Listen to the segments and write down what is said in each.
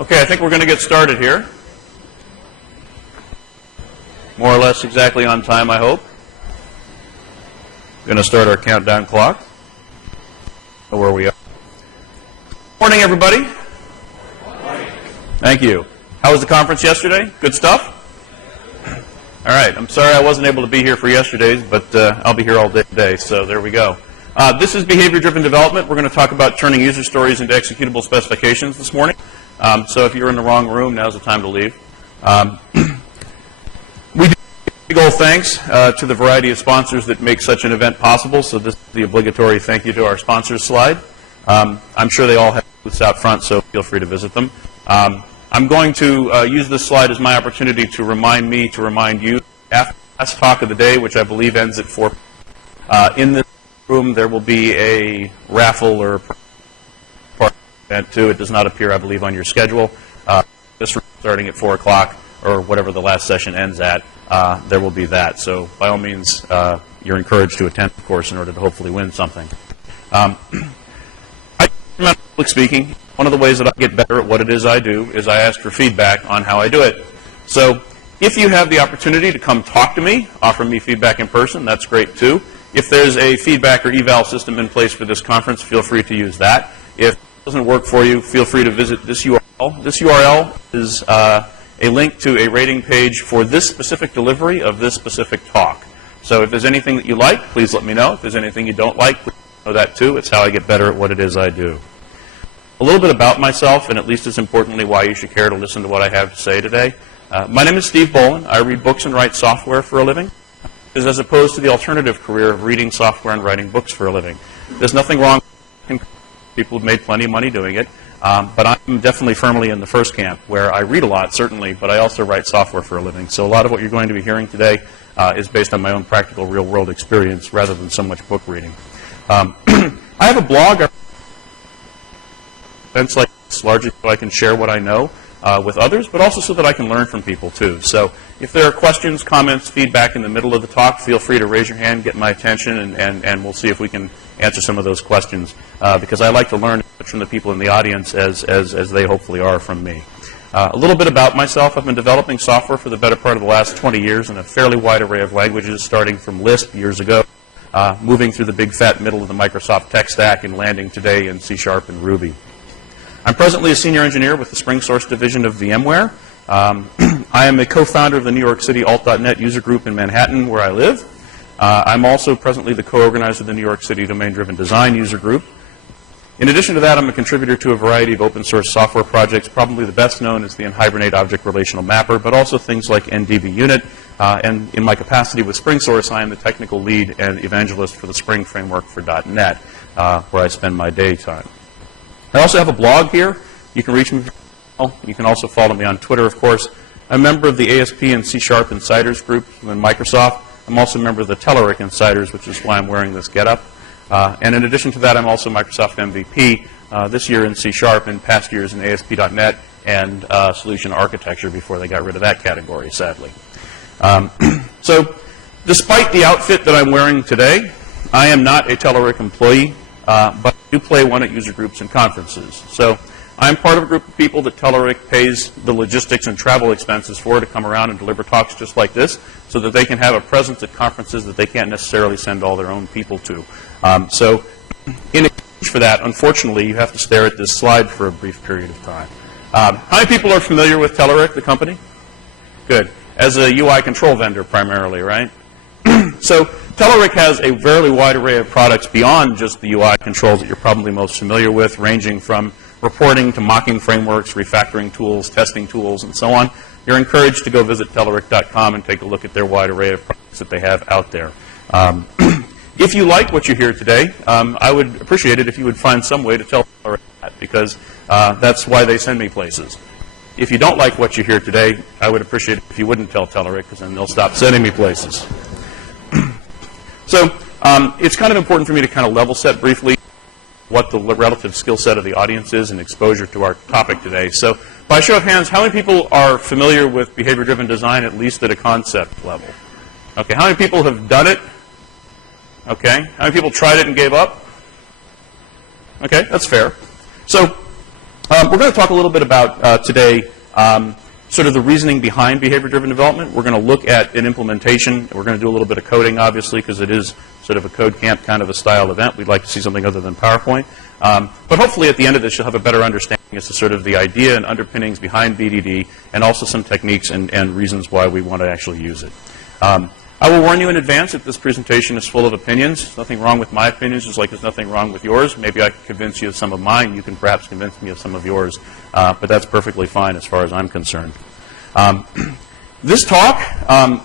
Okay, I think we're going to get started here. More or less exactly on time, I hope. We're going to start our countdown clock. Know where we are. Morning, everybody. Thank you. How was the conference yesterday? Good stuff? All right. I'm sorry I wasn't able to be here for yesterday's, but I'll be here all day today, so there we go. This is behavior-driven development. We're going to talk about turning user stories into executable specifications this morning. So if you're in the wrong room, now's the time to leave. We do big old thanks to the variety of sponsors that make such an event possible. So this is the obligatory thank you to our sponsors slide. I'm sure they all have booths out front, so feel free to visit them. I'm going to use this slide as my opportunity to remind you, after the last talk of the day, which I believe ends at 4 p.m. In this room, there will be a raffle or event too. It does not appear, I believe, on your schedule. This room starting at 4 o'clock or whatever the last session ends at, there will be that. So by all means, you're encouraged to attend, of course, in order to hopefully win something. I remember public speaking. One of the ways that I get better at what it is I do is I ask for feedback on how I do it. So if you have the opportunity to come talk to me, offer me feedback in person, that's great too. If there's a feedback or eval system in place for this conference, feel free to use that. If it doesn't work for you, feel free to visit this URL. This URL is a link to a rating page for this specific delivery of this specific talk. So if there's anything that you like, please let me know. If there's anything you don't like, please know that too. It's how I get better at what it is I do. A little bit about myself, and at least as importantly, why you should care to listen to what I have to say today. My name is Steve Bohlen. I read books and write software for a living, as opposed to the alternative career of reading software and writing books for a living. There's nothing wrong with people who've made plenty of money doing it, but I'm definitely firmly in the first camp, where I read a lot, certainly, but I also write software for a living. So a lot of what you're going to be hearing today is based on my own practical, real-world experience rather than so much book reading. I have a blog. Events like this, largely so I can share what I know with others, but also so that I can learn from people too. So if there are questions, comments, feedback in the middle of the talk, feel free to raise your hand, get my attention, and we'll see if we can answer some of those questions, because I like to learn as much from the people in the audience as they hopefully are from me. A little bit about myself. I've been developing software for the better part of the last 20 years in a fairly wide array of languages, starting from Lisp years ago, moving through the big fat middle of the Microsoft tech stack and landing today in C# and Ruby. I'm presently a senior engineer with the Spring Source division of VMware. I am a co-founder of the New York City Alt.NET user group in Manhattan, where I live. I'm also presently the co-organizer of the New York City Domain-Driven Design user group. In addition to that, I'm a contributor to a variety of open source software projects. Probably the best known is the Nhibernate Object Relational Mapper, but also things like NDB Unit. And in my capacity with Spring Source, I am the technical lead and evangelist for the Spring framework for .NET, where I spend my daytime. I also have a blog here. You can reach me. You can also follow me on Twitter, of course. I'm a member of the ASP and C# Insiders group in Microsoft. I'm also a member of the Telerik Insiders, which is why I'm wearing this getup. And in addition to that, I'm also Microsoft MVP this year in C#, and past years in ASP.NET and Solution Architecture before they got rid of that category, sadly. So despite the outfit that I'm wearing today, I am not a Telerik employee, but I do play one at user groups and conferences. So I'm part of a group of people that Telerik pays the logistics and travel expenses for to come around and deliver talks just like this, so that they can have a presence at conferences that they can't necessarily send all their own people to. So in exchange for that, unfortunately, you have to stare at this slide for a brief period of time. How many people are familiar with Telerik, the company? Good. As a UI control vendor primarily, right? So Telerik has a fairly wide array of products beyond just the UI controls that you're probably most familiar with, ranging from reporting to mocking frameworks, refactoring tools, testing tools, and so on. You're encouraged to go visit Telerik.com and take a look at their wide array of products that they have out there. If you like what you hear today, I would appreciate it if you would find some way to tell Telerik that, because that's why they send me places. If you don't like what you hear today, I would appreciate it if you wouldn't tell Telerik, because then they'll stop sending me places. So it's kind of important for me to kind of level set briefly what the relative skill set of the audience is and exposure to our topic today. So by show of hands, how many people are familiar with behavior-driven design, at least at a concept level? Okay, how many people have done it? Okay, how many people tried it and gave up? Okay, that's fair. So We're going to talk a little bit about today sort of the reasoning behind behavior-driven development. We're going to look at an implementation. We're going to do a little bit of coding, obviously, because it is sort of a code camp kind of a style event. We'd like to see something other than PowerPoint. But hopefully at the end of this, you'll have a better understanding as to sort of the idea and underpinnings behind BDD, and also some techniques and reasons why we want to actually use it. I will warn you in advance that this presentation is full of opinions. There's nothing wrong with my opinions, just like there's nothing wrong with yours. Maybe I can convince you of some of mine. You can perhaps convince me of some of yours. But that's perfectly fine as far as I'm concerned. This talk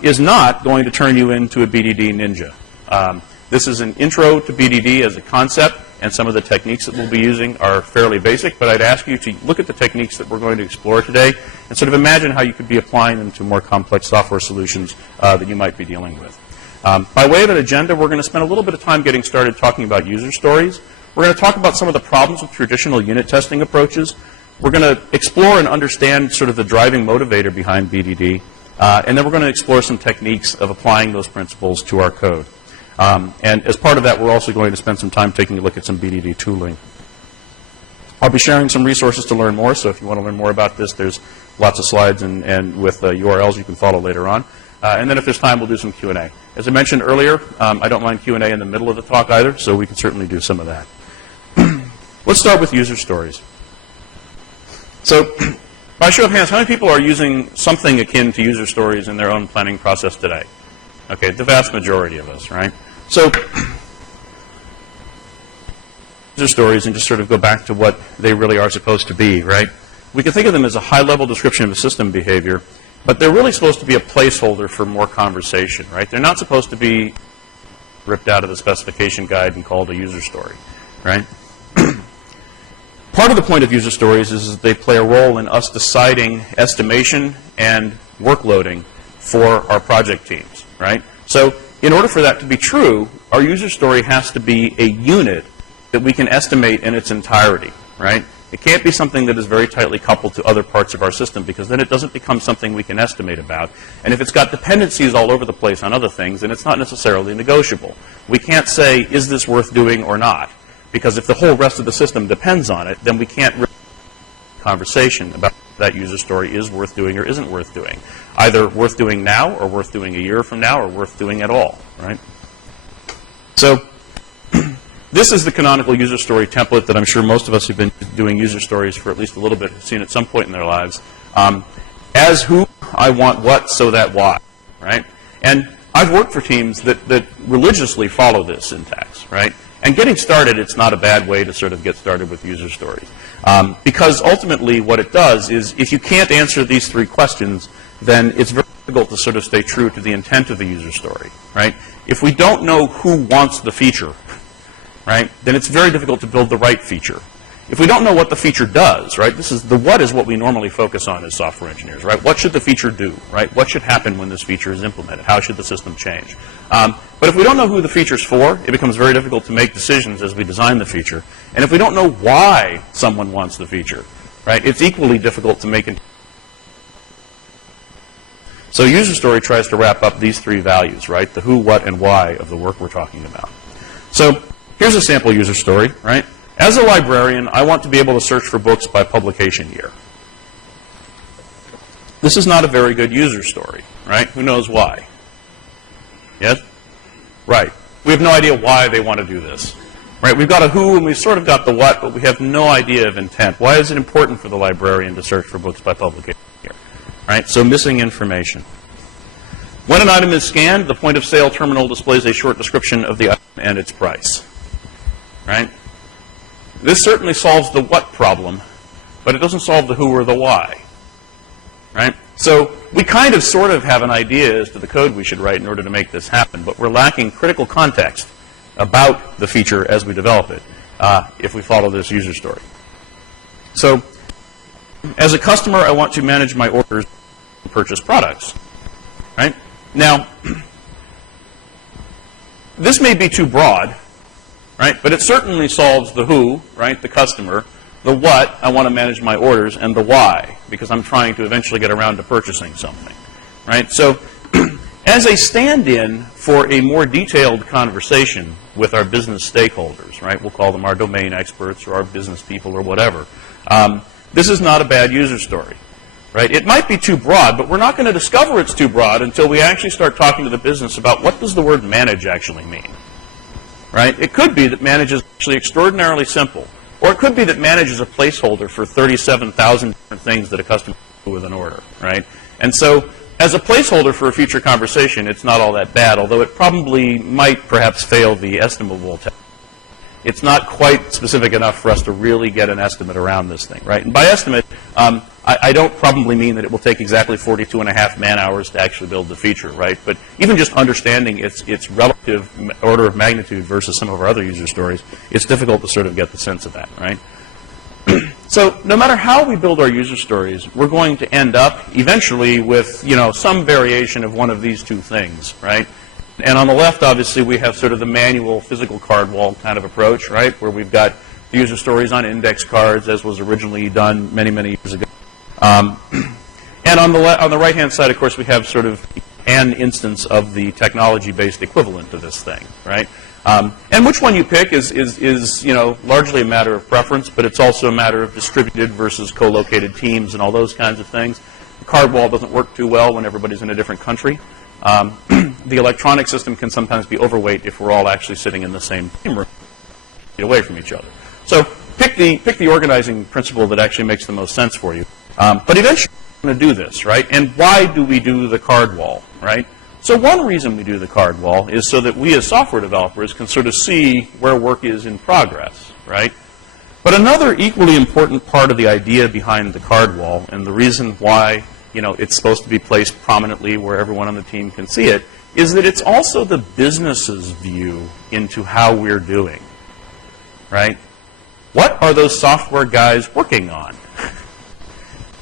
is not going to turn you into a BDD ninja. This is an intro to BDD as a concept, and some of the techniques that we'll be using are fairly basic, but I'd ask you to look at the techniques that we're going to explore today and sort of imagine how you could be applying them to more complex software solutions that you might be dealing with. By way of an agenda, we're going to spend a little bit of time getting started talking about user stories. We're going to talk about some of the problems with traditional unit testing approaches. We're going to explore and understand sort of the driving motivator behind BDD, and then we're going to explore some techniques of applying those principles to our code. And as part of that, we're also going to spend some time taking a look at some BDD tooling. I'll be sharing some resources to learn more, so if you want to learn more about this, there's lots of slides and with URLs you can follow later on. And then if there's time, we'll do some Q&A. As I mentioned earlier, I don't mind Q&A in the middle of the talk either, so we can certainly do some of that. Let's start with user stories. So by show of hands, how many people are using something akin to user stories in their own planning process today? Okay, the vast majority of us, right? So user stories, and just sort of go back to what they really are supposed to be, right? We can think of them as a high-level description of a system behavior, but they're really supposed to be a placeholder for more conversation, right? They're not supposed to be ripped out of the specification guide and called a user story, right? Part of the point of user stories is that they play a role in us deciding estimation and workloading for our project teams, right? So in order for that to be true, our user story has to be a unit that we can estimate in its entirety, right? It can't be something that is very tightly coupled to other parts of our system, because then it doesn't become something we can estimate about. And if it's got dependencies all over the place on other things, then it's not necessarily negotiable. We can't say, is this worth doing or not? Because if the whole rest of the system depends on it, then we can't really have a conversation about that user story is worth doing or isn't worth doing. Either worth doing now, or worth doing a year from now, or worth doing at all, right? So this is the canonical user story template that I'm sure most of us who've been doing user stories for at least a little bit have seen at some point in their lives. As who, I want what, so that why, right? And I've worked for teams that religiously follow this syntax, right? And getting started, it's not a bad way to sort of get started with user stories. Because ultimately what it does is, if you can't answer these three questions, then it's very difficult to sort of stay true to the intent of the user story, right? If we don't know who wants the feature, right, then it's very difficult to build the right feature. If we don't know what the feature does, right, this is the what is what we normally focus on as software engineers, right? What should the feature do, right? What should happen when this feature is implemented? How should the system change? But if we don't know who the feature's for, it becomes very difficult to make decisions as we design the feature. And if we don't know why someone wants the feature, right, it's equally difficult to make it. So user story tries to wrap up these three values, right? The who, what, and why of the work we're talking about. So here's a sample user story, right? As a librarian, I want to be able to search for books by publication year. This is not a very good user story, right? Who knows why? Yes? Right. We have no idea why they want to do this, right? We've got a who and we've sort of got the what, but we have no idea of intent. Why is it important for the librarian to search for books by publication year? Right? So missing information. When an item is scanned, the point of sale terminal displays a short description of the item and its price, right? This certainly solves the what problem, but it doesn't solve the who or the why, right? So we kind of sort of have an idea as to the code we should write in order to make this happen, but we're lacking critical context about the feature as we develop it if we follow this user story. So as a customer, I want to manage my orders and purchase products, right? Now, this may be too broad, right? But it certainly solves the who, right, the customer, the what, I want to manage my orders, and the why, because I'm trying to eventually get around to purchasing something, right? So as a stand-in for a more detailed conversation with our business stakeholders, right, we'll call them our domain experts or our business people or whatever, this is not a bad user story. Right? It might be too broad, but we're not going to discover it's too broad until we actually start talking to the business about what does the word manage actually mean. Right? It could be that manage is actually extraordinarily simple. Or it could be that manage is a placeholder for 37,000 different things that a customer can do with an order. Right? And so, as a placeholder for a future conversation, it's not all that bad, although it probably might perhaps fail the estimable test. It's not quite specific enough for us to really get an estimate around this thing, right? And by estimate, I don't probably mean that it will take exactly 42.5 man-hours to actually build the feature, right? But even just understanding its relative order of magnitude versus some of our other user stories, it's difficult to sort of get the sense of that, right? So no matter how we build our user stories, we're going to end up eventually with, some variation of one of these two things, right? And on the left, obviously, we have sort of the manual physical card wall kind of approach, right, where we've got the user stories on index cards, as was originally done many, many years ago. And on the right-hand side, of course, we have sort of an instance of the technology-based equivalent to this thing, right? And which one you pick is largely a matter of preference, but it's also a matter of distributed versus co-located teams and all those kinds of things. The card wall doesn't work too well when everybody's in a different country. The electronic system can sometimes be overweight if we're all actually sitting in the same room, get away from each other. So pick the organizing principle that actually makes the most sense for you. But eventually we're going to do this, right? And why do we do the card wall, right? So one reason we do the card wall is so that we as software developers can sort of see where work is in progress, right? But another equally important part of the idea behind the card wall, and the reason why it's supposed to be placed prominently where everyone on the team can see it, is that it's also the business's view into how we're doing, right? What are those software guys working on?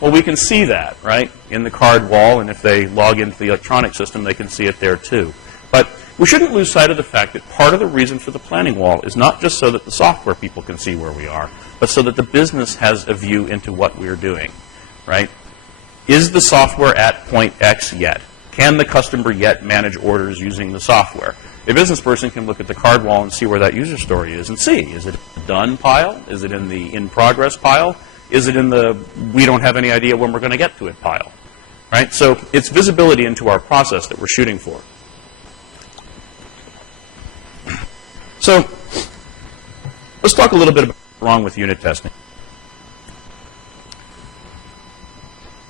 Well, we can see that, right, in the card wall, and if they log into the electronic system, they can see it there too. But we shouldn't lose sight of the fact that part of the reason for the planning wall is not just so that the software people can see where we are, but so that the business has a view into what we're doing, right? Is the software at point X yet? Can the customer yet manage orders using the software? A business person can look at the card wall and see where that user story is and see, is it in the done pile? Is it in the in progress pile? Is it in the we don't have any idea when we're going to get to it pile? Right? So it's visibility into our process that we're shooting for. So let's talk a little bit about what's wrong with unit testing.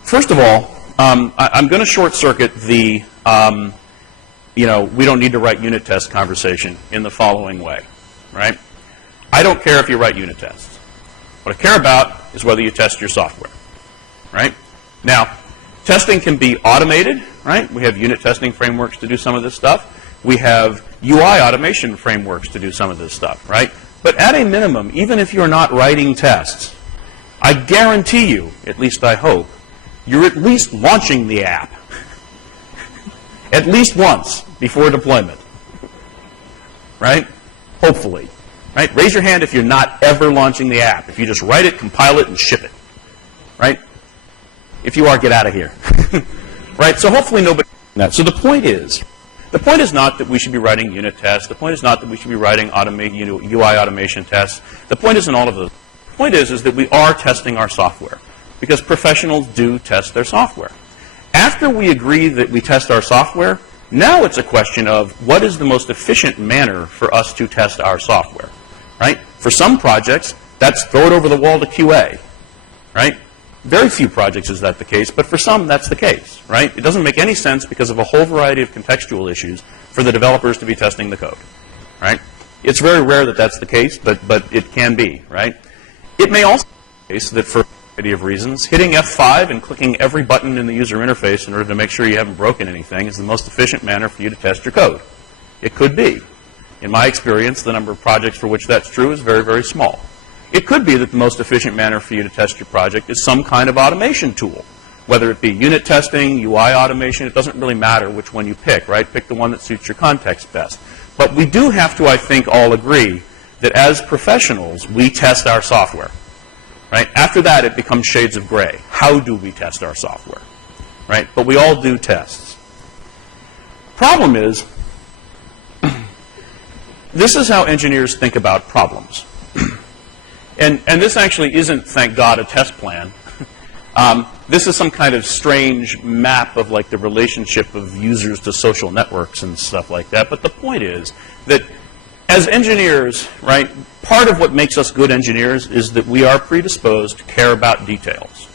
First of all, I'm going to short circuit the, we don't need to write unit test conversation in the following way, right? I don't care if you write unit tests. What I care about is whether you test your software, right? Now, testing can be automated, right? We have unit testing frameworks to do some of this stuff. We have UI automation frameworks to do some of this stuff, right? But at a minimum, even if you're not writing tests, I guarantee you, at least I hope, you're at least launching the app at least once before deployment, right? Hopefully, right? Raise your hand if you're not ever launching the app. If you just write it, compile it, and ship it, right? If you are, get out of here, right? So hopefully nobody. So the point is not that we should be writing unit tests. The point is not that we should be writing UI automation tests. The point isn't all of those. The point is that we are testing our software, because professionals do test their software. After we agree that we test our software, now it's a question of what is the most efficient manner for us to test our software, right? For some projects, that's throw it over the wall to QA, right? Very few projects is that the case, but for some, that's the case, right? It doesn't make any sense because of a whole variety of contextual issues for the developers to be testing the code, right? It's very rare that that's the case, but it can be, right? It may also be the case that for of reasons, hitting F5 and clicking every button in the user interface in order to make sure you haven't broken anything is the most efficient manner for you to test your code. It could be. In my experience, the number of projects for which that's true is very, very small. It could be that the most efficient manner for you to test your project is some kind of automation tool, whether it be unit testing, UI automation. It doesn't really matter which one you pick, right? Pick the one that suits your context best. But we do have to, I think, all agree that as professionals, we test our software. Right? After that, it becomes shades of gray. How do we test our software? Right? But we all do tests. Problem is, this is how engineers think about problems. And this actually isn't, thank God, a test plan. This is some kind of strange map of like the relationship of users to social networks and stuff like that. But the point is that as engineers, right, part of what makes us good engineers is that we are predisposed to care about details.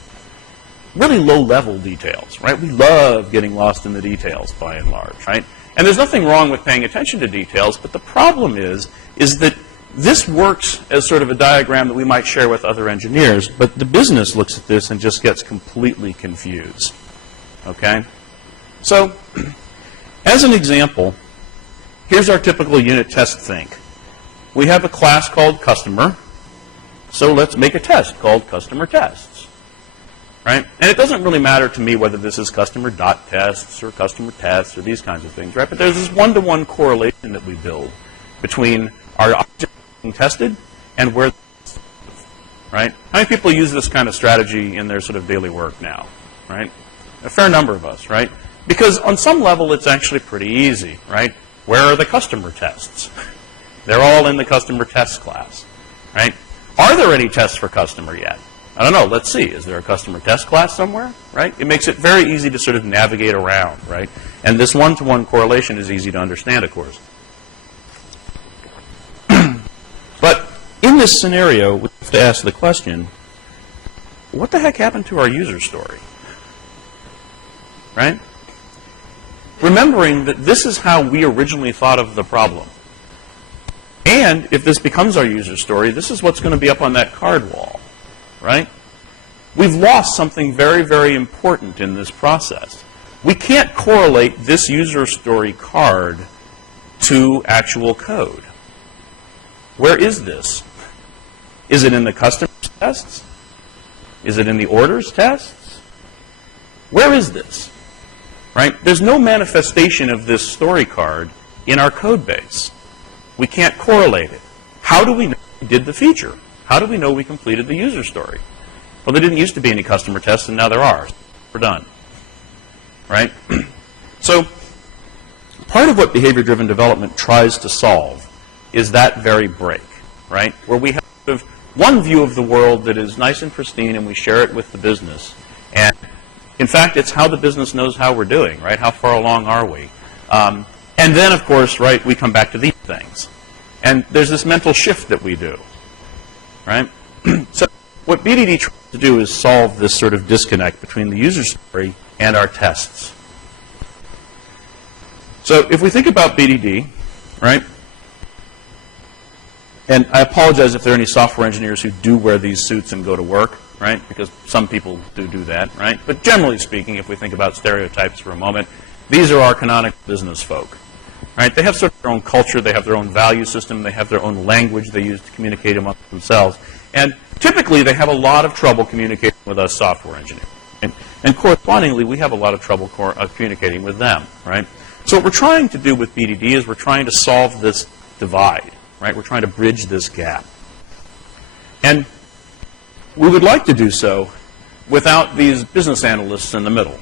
Really low-level details, right? We love getting lost in the details by and large, right? And there's nothing wrong with paying attention to details, but the problem is that this works as sort of a diagram that we might share with other engineers, but the business looks at this and just gets completely confused, okay? So, as an example, here's our typical unit test think. We have a class called customer, so let's make a test called customer tests, right? And it doesn't really matter to me whether this is customer.tests or customer tests or these kinds of things, right? But there's this one-to-one correlation that we build between our object being tested and where, right? How many people use this kind of strategy in their sort of daily work now, right? A fair number of us, right? Because on some level, it's actually pretty easy, right? Where are the customer tests? They're all in the customer tests class, right? Are there any tests for customer yet? I don't know. Let's see. Is there a customer test class somewhere, right? It makes it very easy to sort of navigate around, right? And this one-to-one correlation is easy to understand, of course. But in this scenario, we have to ask the question, what the heck happened to our user story, right? Remembering that this is how we originally thought of the problem. And if this becomes our user story, this is what's going to be up on that card wall, right? We've lost something very, very important in this process. We can't correlate this user story card to actual code. Where is this? Is it in the customer tests? Is it in the orders tests? Where is this? Right? There's no manifestation of this story card in our code base. We can't correlate it. How do we know we did the feature? How do we know we completed the user story? Well, there didn't used to be any customer tests, and now there are. We're done. Right? So part of what behavior-driven development tries to solve is that very break, right? Where we have sort of one view of the world that is nice and pristine, and we share it with the business. And in fact, it's how the business knows how we're doing, right? How far along are we? And then, of course, right, we come back to these things. And there's this mental shift that we do, right? So what BDD tries to do is solve this sort of disconnect between the user story and our tests. So if we think about BDD, right? And I apologize if there are any software engineers who do wear these suits and go to work, right? Because some people do that, right? But generally speaking, if we think about stereotypes for a moment, these are our canonical business folk, right? They have sort of their own culture, they have their own value system, they have their own language they use to communicate amongst themselves. And typically, they have a lot of trouble communicating with us software engineers. And correspondingly, we have a lot of trouble communicating with them, right? So what we're trying to do with BDD is we're trying to solve this divide, right? We're trying to bridge this gap. And we would like to do so without these business analysts in the middle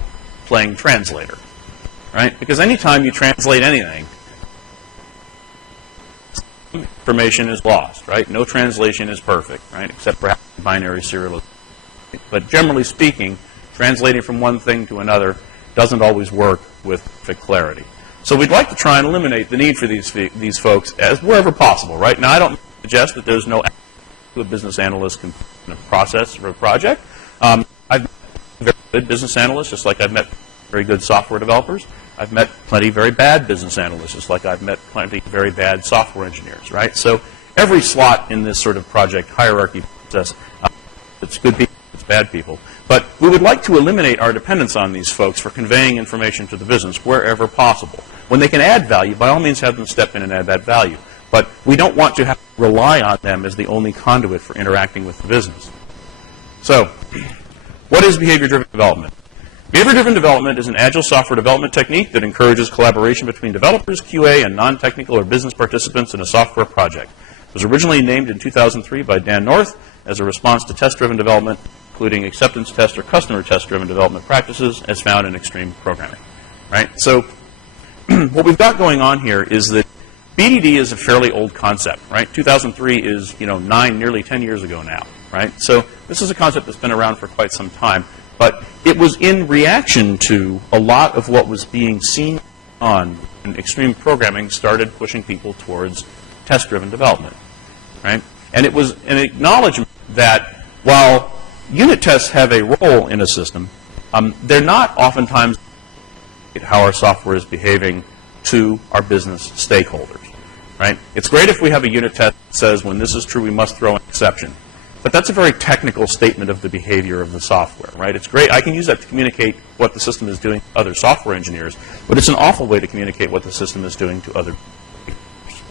playing translator, right? Because anytime you translate anything, information is lost, right? No translation is perfect, right? Except perhaps binary serialization. But generally speaking, translating from one thing to another doesn't always work with perfect clarity. So we'd like to try and eliminate the need for these folks as wherever possible, right? Now, I don't suggest that there's no a business analyst can process or a project. I've met very good business analysts, just like I've met very good software developers. I've met plenty very bad business analysts, just like I've met plenty very bad software engineers, right? So every slot in this sort of project hierarchy process, it's good people, it's bad people. But we would like to eliminate our dependence on these folks for conveying information to the business wherever possible. When they can add value, by all means have them step in and add that value. But we don't want to have to rely on them as the only conduit for interacting with the business. So, what is behavior-driven development? Behavior-driven development is an agile software development technique that encourages collaboration between developers, QA, and non-technical or business participants in a software project. It was originally named in 2003 by Dan North as a response to test-driven development, including acceptance test or customer test-driven development practices as found in extreme programming. Right? So what we've got going on here is that BDD is a fairly old concept, right? 2003 is, nearly 10 years ago now, right? So this is a concept that's been around for quite some time, but it was in reaction to a lot of what was being seen on when extreme programming started pushing people towards test-driven development, right? And it was an acknowledgement that while unit tests have a role in a system, they're not oftentimes how our software is behaving to our business stakeholders, right? It's great if we have a unit test that says when this is true, we must throw an exception. But that's a very technical statement of the behavior of the software, right? It's great. I can use that to communicate what the system is doing to other software engineers, but it's an awful way to communicate what the system is doing to other engineers.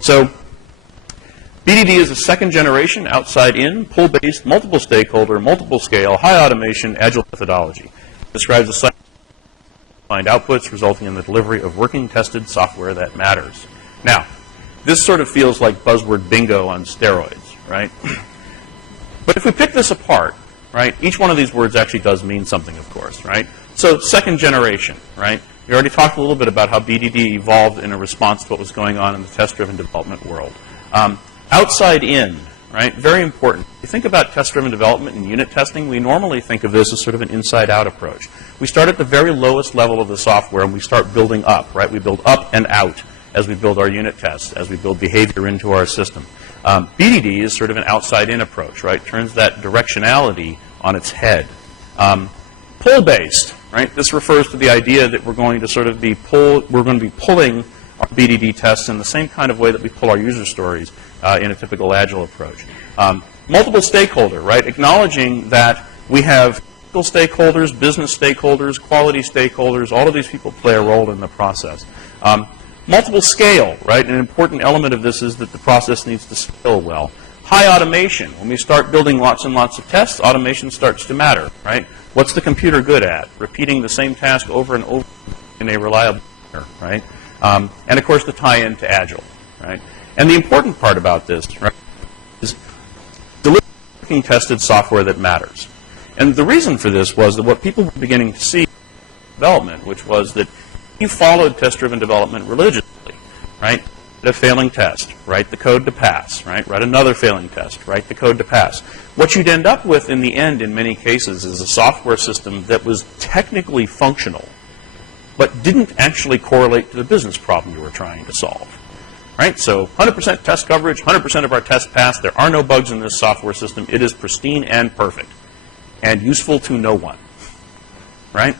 So BDD is a second generation, outside-in, pull-based, multiple stakeholder, multiple scale, high automation, agile methodology. It describes a cycle of defined outputs resulting in the delivery of working, tested software that matters. Now, this sort of feels like buzzword bingo on steroids, right? But if we pick this apart, right, each one of these words actually does mean something, of course, right? So second generation, right? We already talked a little bit about how BDD evolved in a response to what was going on in the test-driven development world. Outside in, right? Very important. If you think about test-driven development and unit testing, we normally think of this as sort of an inside-out approach. We start at the very lowest level of the software and we start building up, right? We build up and out as we build our unit tests, as we build behavior into our system. BDD is sort of an outside-in approach, right? Turns that directionality on its head. Pull-based, right? This refers to the idea that we're going to sort of be pulling our BDD tests in the same kind of way that we pull our user stories in a typical Agile approach. Multiple stakeholder, right? Acknowledging that we have technical stakeholders, business stakeholders, quality stakeholders, all of these people play a role in the process. Multiple scale, right? An important element of this is that the process needs to scale well. High automation. When we start building lots and lots of tests, automation starts to matter, right? What's the computer good at? Repeating the same task over and over in a reliable manner, right? And of course the tie-in to Agile, right? And the important part about this, right, is delivering working tested software that matters. And the reason for this was that what people were beginning to see in development, which was that you followed test-driven development religiously, right? A failing test, write the code to pass, right? Write another failing test, write the code to pass. What you'd end up with in the end, in many cases, is a software system that was technically functional, but didn't actually correlate to the business problem you were trying to solve, right? So 100% test coverage, 100% of our tests pass. There are no bugs in this software system. It is pristine and perfect and useful to no one, right?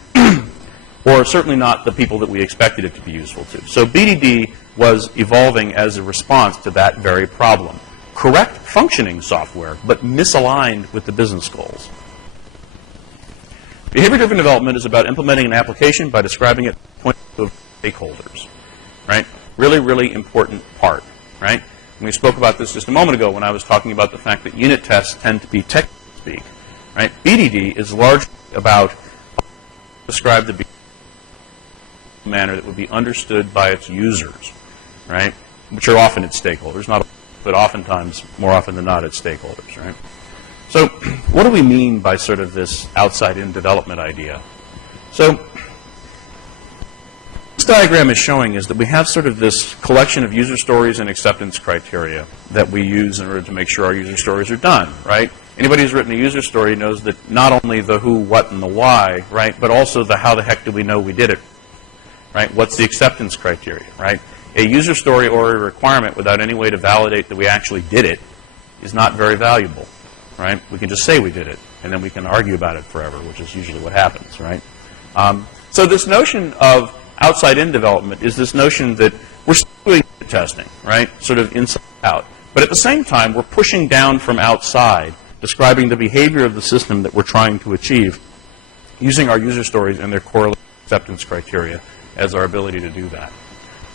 Or certainly not the people that we expected it to be useful to. So BDD was evolving as a response to that very problem. Correct functioning software, but misaligned with the business goals. Behavior-driven development is about implementing an application by describing it from the point of view of stakeholders, right? Really, really important part, right? And we spoke about this just a moment ago when I was talking about the fact that unit tests tend to be technical speak, right? BDD is largely about describe the manner that would be understood by its users, right? Which are often its stakeholders, not, but oftentimes, more often than not, its stakeholders, right? So, what do we mean by sort of this outside-in development idea? So, this diagram is showing is that we have sort of this collection of user stories and acceptance criteria that we use in order to make sure our user stories are done, right? Anybody who's written a user story knows that not only the who, what, and the why, right, but also the how the heck do we know we did it, right? What's the acceptance criteria, right? A user story or a requirement without any way to validate that we actually did it is not very valuable, right? We can just say we did it, and then we can argue about it forever, which is usually what happens, right? So this notion of outside-in development is this notion that we're still doing testing, right? Sort of inside out. But at the same time, we're pushing down from outside, describing the behavior of the system that we're trying to achieve, using our user stories and their correlated acceptance criteria as our ability to do that.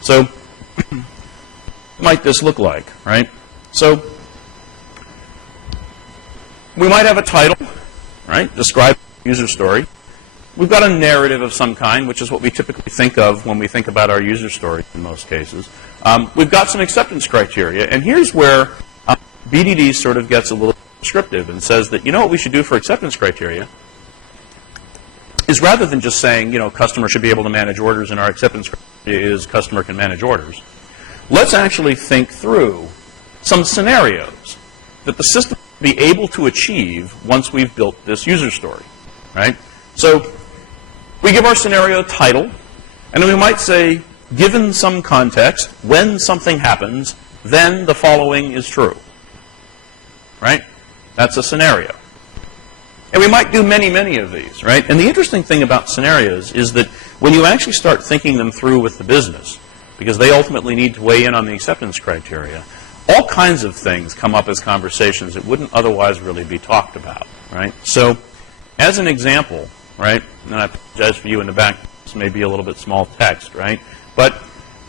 So, what might this look like, right? So, we might have a title, right? Describe the user story. We've got a narrative of some kind, which is what we typically think of when we think about our user story in most cases. We've got some acceptance criteria, and here's where BDD sort of gets a little descriptive and says that, you know what we should do for acceptance criteria is rather than just saying, you know, customer should be able to manage orders and our acceptance criteria is customer can manage orders, let's actually think through some scenarios that the system will be able to achieve once we've built this user story, right? So we give our scenario title, and then we might say, given some context, when something happens, then the following is true, right? That's a scenario. And we might do many, many of these, right? And the interesting thing about scenarios is that when you actually start thinking them through with the business, because they ultimately need to weigh in on the acceptance criteria, all kinds of things come up as conversations that wouldn't otherwise really be talked about, right? So as an example, right, and I apologize for you in the back, this may be a little bit small text, right? But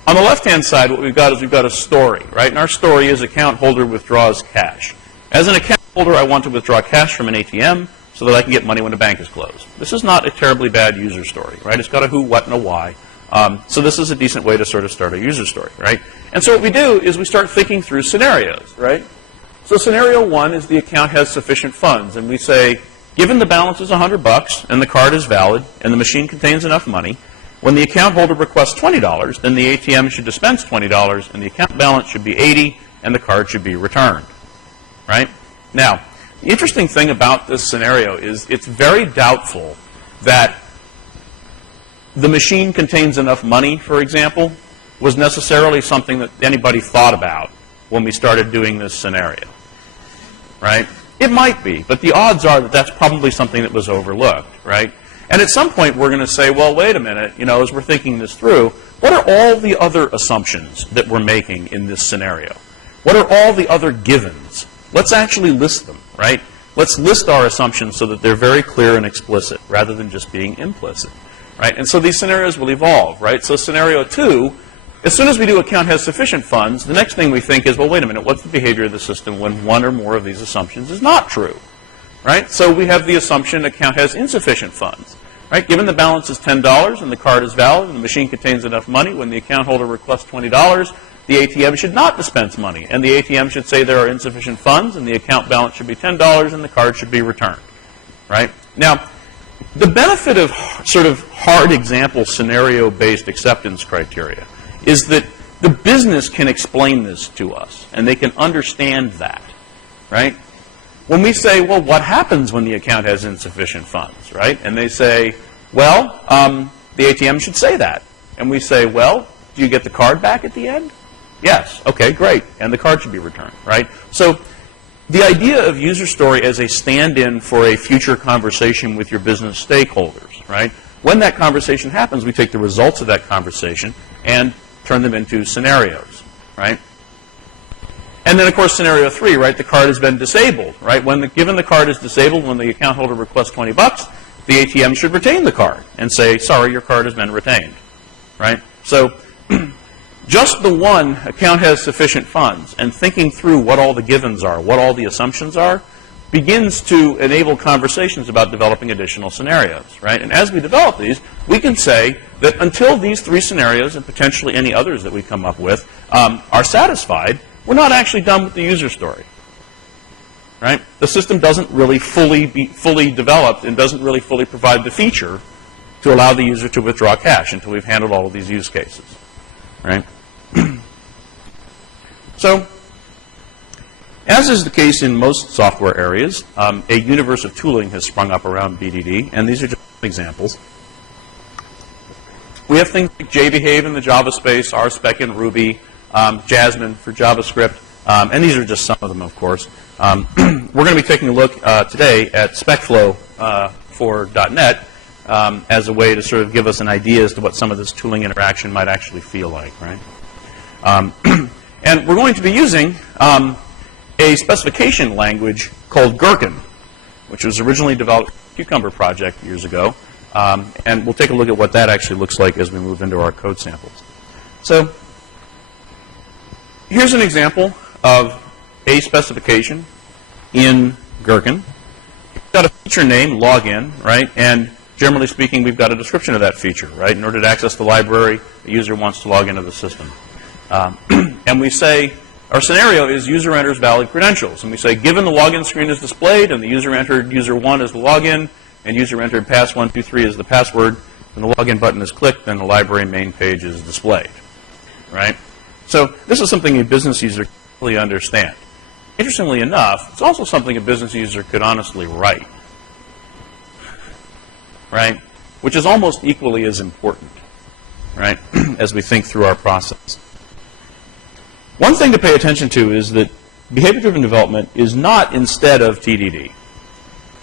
on the left-hand side, what we've got is we've got a story, right? And our story is account holder withdraws cash. As an account holder, I want to withdraw cash from an ATM so that I can get money when the bank is closed. This is not a terribly bad user story, right? It's got a who, what, and a why. So this is a decent way to sort of start a user story, right? And so what we do is we start thinking through scenarios, right? So scenario one is the account has sufficient funds, and we say, given the balance is $100 and the card is valid and the machine contains enough money, when the account holder requests $20, then the ATM should dispense $20 and the account balance should be $80 and the card should be returned, right? Now, the interesting thing about this scenario is it's very doubtful that the machine contains enough money, for example, was necessarily something that anybody thought about when we started doing this scenario, right? It might be, but the odds are that that's probably something that was overlooked, right? And at some point, we're going to say, well, wait a minute, you know, as we're thinking this through, what are all the other assumptions that we're making in this scenario? What are all the other givens? Let's actually list them, right? Let's list our assumptions so that they're very clear and explicit rather than just being implicit, right? And so these scenarios will evolve, right? So scenario two, as soon as we do account has sufficient funds, the next thing we think is, well, wait a minute, what's the behavior of the system when one or more of these assumptions is not true, right? So we have the assumption account has insufficient funds, right? Given the balance is $10 and the card is valid and the machine contains enough money, when the account holder requests $20, the ATM should not dispense money, and the ATM should say there are insufficient funds, and the account balance should be $10, and the card should be returned, right? Now, the benefit of sort of hard example scenario-based acceptance criteria is that the business can explain this to us, and they can understand that, right? When we say, well, what happens when the account has insufficient funds, right? And they say, well, the ATM should say that. And we say, well, do you get the card back at the end? Yes. Okay, great. And the card should be returned, right? So the idea of user story as a stand-in for a future conversation with your business stakeholders, right? When that conversation happens, we take the results of that conversation and turn them into scenarios, right? And then, of course, scenario three, right? The card has been disabled, right? Given the card is disabled, when the account holder requests $20, the ATM should retain the card and say, sorry, your card has been retained, right? So just the one account has sufficient funds and thinking through what all the givens are, what all the assumptions are, begins to enable conversations about developing additional scenarios, right? And as we develop these, we can say that until these three scenarios and potentially any others that we come up with are satisfied, we're not actually done with the user story, right? The system doesn't really be fully developed and doesn't really fully provide the feature to allow the user to withdraw cash until we've handled all of these use cases, right? So, as is the case in most software areas, a universe of tooling has sprung up around BDD, and these are just examples. We have things like JBehave in the Java space, RSpec in Ruby, Jasmine for JavaScript, and these are just some of them, of course. We're going to be taking a look today at SpecFlow for .NET as a way to sort of give us an idea as to what some of this tooling interaction might actually feel like, right? And we're going to be using a specification language called Gherkin, which was originally developed for the Cucumber project years ago. And we'll take a look at what that actually looks like as we move into our code samples. So here's an example of a specification in Gherkin. We've got a feature name, login, right? And generally speaking, we've got a description of that feature, right? In order to access the library, the user wants to log into the system. And we say, our scenario is user enters valid credentials. And we say, given the login screen is displayed and the user entered user1 as the login and user entered pass123 as the password, when the login button is clicked, then the library main page is displayed, right? So this is something a business user can really understand. Interestingly enough, it's also something a business user could honestly write, right? Which is almost equally as important, right, as we think through our process. One thing to pay attention to is that behavior-driven development is not instead of TDD,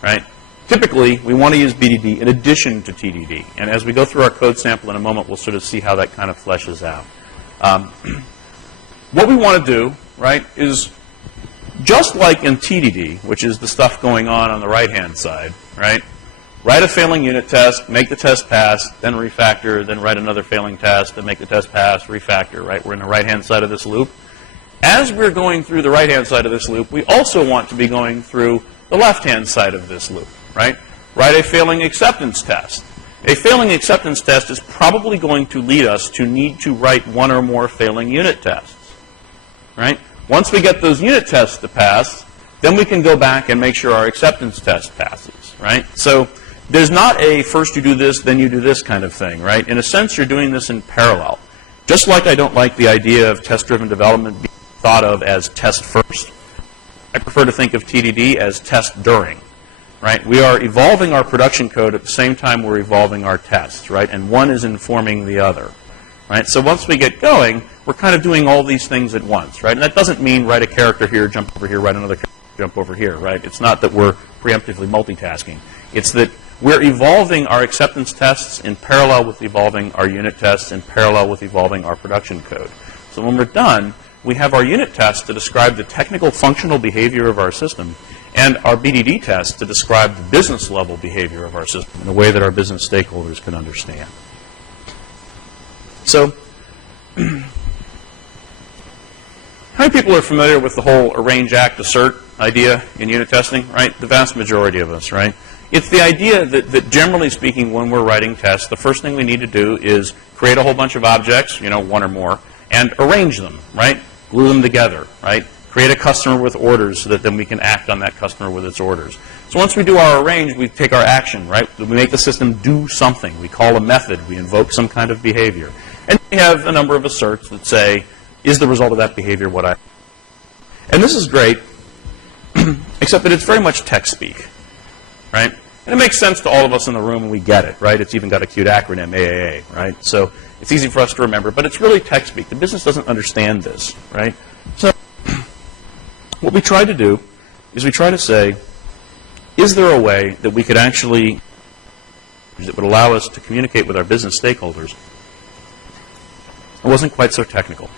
right? Typically, we want to use BDD in addition to TDD. And as we go through our code sample in a moment, we'll sort of see how that kind of fleshes out. What we want to do, right, is just like in TDD, which is the stuff going on the right-hand side, right, write a failing unit test, make the test pass, then refactor, then write another failing test, then make the test pass, refactor, right? We're in the right-hand side of this loop. As we're going through the right-hand side of this loop, we also want to be going through the left-hand side of this loop, right? Write a failing acceptance test. A failing acceptance test is probably going to lead us to need to write one or more failing unit tests, right? Once we get those unit tests to pass, then we can go back and make sure our acceptance test passes, right? So there's not a first you do this, then you do this kind of thing, right? In a sense, you're doing this in parallel. Just like I don't like the idea of test-driven development being thought of as test first, I prefer to think of TDD as test during, right? We are evolving our production code at the same time we're evolving our tests, right? And one is informing the other, right? So once we get going, we're kind of doing all these things at once, right? And that doesn't mean write a character here, jump over here, write another character, jump over here, right? It's not that we're preemptively multitasking. It's that we're evolving our acceptance tests in parallel with evolving our unit tests, in parallel with evolving our production code. So when we're done, we have our unit tests to describe the technical functional behavior of our system and our BDD tests to describe the business level behavior of our system in a way that our business stakeholders can understand. So, how many people are familiar with the whole arrange, act, assert idea in unit testing, right? The vast majority of us, right? It's the idea that generally speaking, when we're writing tests, the first thing we need to do is create a whole bunch of objects, you know, one or more, and arrange them, right? Glue them together, right? Create a customer with orders so that then we can act on that customer with its orders. So once we do our arrange, we take our action, right? We make the system do something. We call a method. We invoke some kind of behavior. And we have a number of asserts that say, is the result of that behavior what I... And this is great, except that it's very much text speak, right? And it makes sense to all of us in the room, and we get it, right? It's even got a cute acronym, AAA, right? So it's easy for us to remember, but it's really text speak. The business doesn't understand this, right? So what we try to do is we try to say, is there a way that we could actually, that would allow us to communicate with our business stakeholders? It wasn't quite so technical.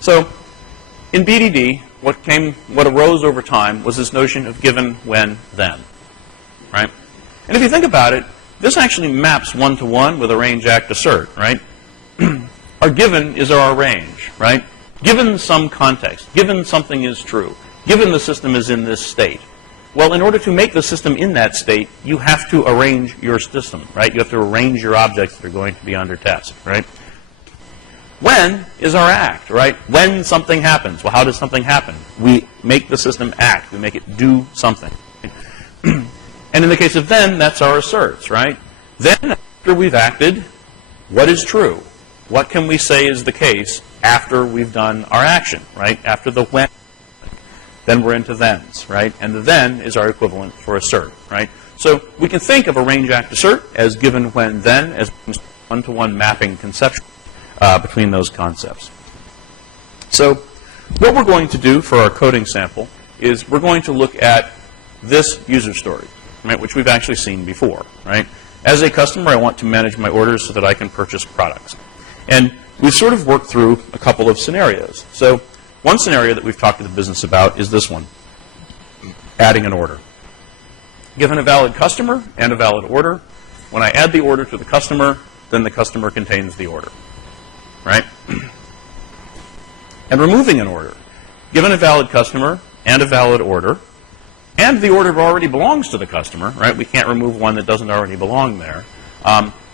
So in BDD, what arose over time was this notion of given, when, then, right? And if you think about it, this actually maps one-to-one with arrange, act, assert, right? Our given is our arrange, right? Given some context, given something is true, given the system is in this state. Well, in order to make the system in that state, you have to arrange your system, right? You have to arrange your objects that are going to be under test, right? When is our act, right? When something happens. Well, how does something happen? We make the system act. We make it do something. And in the case of then, that's our asserts, right? Then, after we've acted, what is true? What can we say is the case after we've done our action, right? After the when. Then we're into thens, right? And the then is our equivalent for assert, right? So we can think of arrange, act, assert as given, when, then, as one-to-one mapping conceptually between those concepts. So what we're going to do for our coding sample is we're going to look at this user story, right, which we've actually seen before, right? As a customer, I want to manage my orders so that I can purchase products. And we've sort of worked through a couple of scenarios. So one scenario that we've talked to the business about is this one, adding an order. Given a valid customer and a valid order, when I add the order to the customer, then the customer contains the order, right? And removing an order. Given a valid customer and a valid order, and the order already belongs to the customer, right? We can't remove one that doesn't already belong there.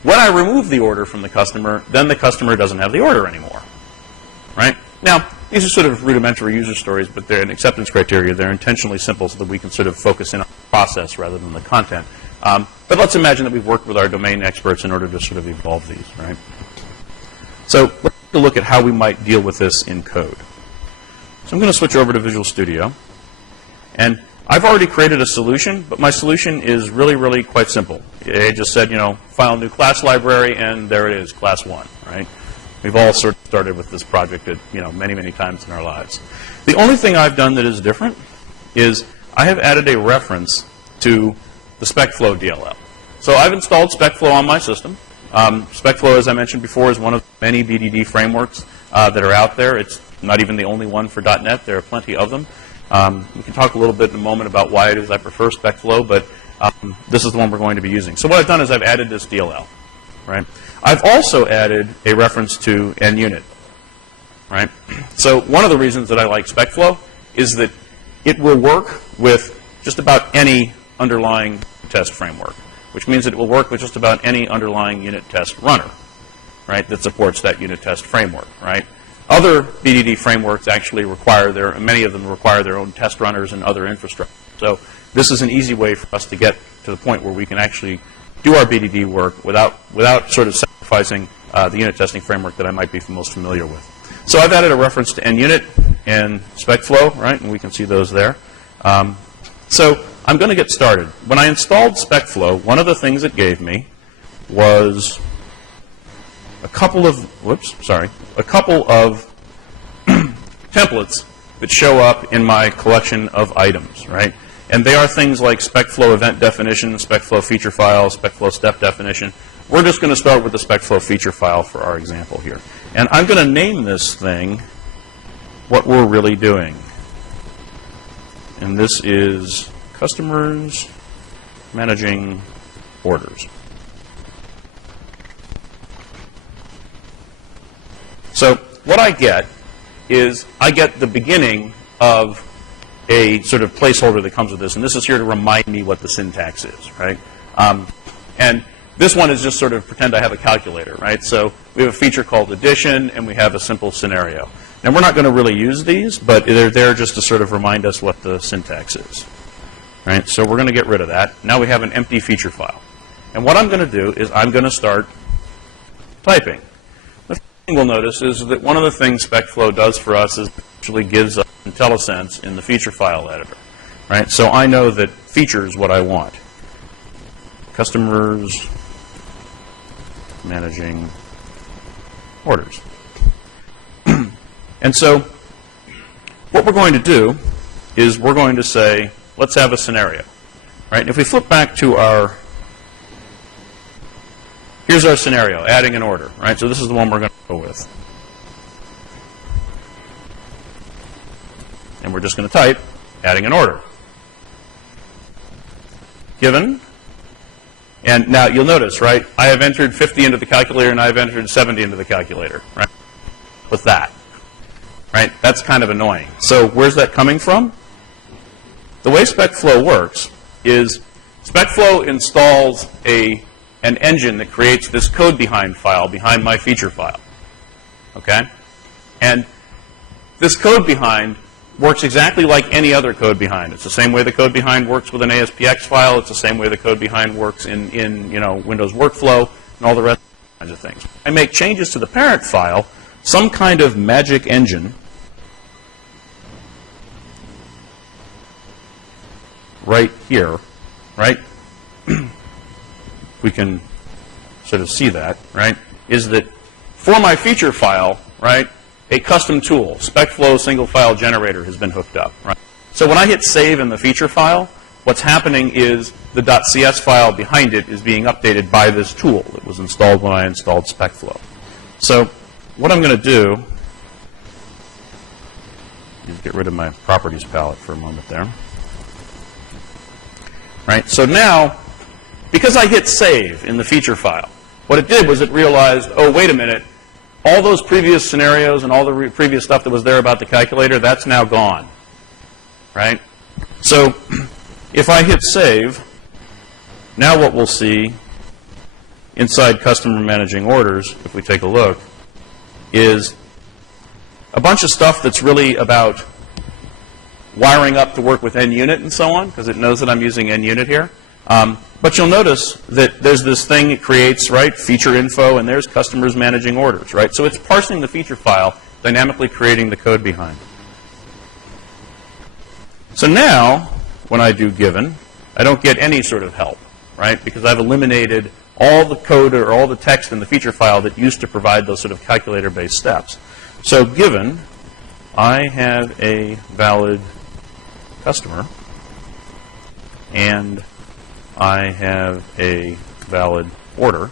When I remove the order from the customer, then the customer doesn't have the order anymore, right? Now, these are sort of rudimentary user stories, but they're an acceptance criteria. They're intentionally simple so that we can sort of focus in on the process rather than the content. But let's imagine that we've worked with our domain experts in order to sort of evolve these, right? So to look at how we might deal with this in code. So I'm going to switch over to Visual Studio. And I've already created a solution, but my solution is really, really quite simple. I just said, you know, file new class library, and there it is, class 1, right? We've all sort of started with this project at, you know, many, many times in our lives. The only thing I've done that is different is I have added a reference to the SpecFlow DLL. So I've installed SpecFlow on my system. SpecFlow, as I mentioned before, is one of many BDD frameworks that are out there. It's not even the only one for .NET. There are plenty of them. We can talk a little bit in a moment about why it is I prefer SpecFlow, but this is the one we're going to be using. So what I've done is I've added this DLL, right? I've also added a reference to NUnit, right? So one of the reasons that I like SpecFlow is that it will work with just about any underlying test framework, which means that it will work with just about any underlying unit test runner, right, that supports that unit test framework, right? Other BDD frameworks actually require many of them require their own test runners and other infrastructure. So this is an easy way for us to get to the point where we can actually do our BDD work without sort of sacrificing the unit testing framework that I might be most familiar with. So I've added a reference to NUnit and SpecFlow, right, and we can see those there. So I'm going to get started. When I installed SpecFlow, one of the things it gave me was a couple of templates that show up in my collection of items, right? And they are things like SpecFlow event definition, SpecFlow feature file, SpecFlow step definition. We're just going to start with the SpecFlow feature file for our example here. And I'm going to name this thing what we're really doing. And this is customers managing orders. So what I get is I get the beginning of a sort of placeholder that comes with this, and this is here to remind me what the syntax is, right? And this one is just sort of pretend I have a calculator, right? So we have a feature called addition, and we have a simple scenario. Now we're not going to really use these, but they're there just to sort of remind us what the syntax is, right? So we're going to get rid of that. Now we have an empty feature file. And what I'm going to do is I'm going to start typing. We'll notice is that one of the things SpecFlow does for us is actually gives us IntelliSense in the feature file editor, right? So I know that feature is what I want. Customers managing orders. And so what we're going to do is we're going to say, let's have a scenario, right? And if we flip back to here's our scenario, adding an order, right? So this is the one we're going to go with. And we're just going to type adding an order. Given. And now you'll notice, right, I have entered 50 into the calculator and I've entered 70 into the calculator, right? With that, right? That's kind of annoying. So where's that coming from? The way SpecFlow works is SpecFlow installs an engine that creates this code behind file behind my feature file, okay? And this code behind works exactly like any other code behind. It's the same way the code behind works with an ASPX file. It's the same way the code behind works in you know, Windows workflow and all the rest kinds of things. I make changes to the parent file, some kind of magic engine right here, right? We can sort of see that, right? Is that for my feature file, right, a custom tool, SpecFlow single file generator, has been hooked up, right? So when I hit save in the feature file, what's happening is the .cs file behind it is being updated by this tool that was installed when I installed SpecFlow. So what I'm going to do is get rid of my properties palette for a moment there. Right? So now, because I hit save in the feature file, what it did was it realized, oh, wait a minute, all those previous scenarios and all the previous stuff that was there about the calculator, that's now gone, right? So if I hit save, now what we'll see inside customer managing orders, if we take a look, is a bunch of stuff that's really about wiring up to work with NUnit and so on, because it knows that I'm using NUnit here. But you'll notice that there's this thing it creates, right, feature info, and there's customers managing orders, right? So it's parsing the feature file, dynamically creating the code behind. So now, when I do given, I don't get any sort of help, right, because I've eliminated all the code or all the text in the feature file that used to provide those sort of calculator-based steps. So given I have a valid customer and I have a valid order,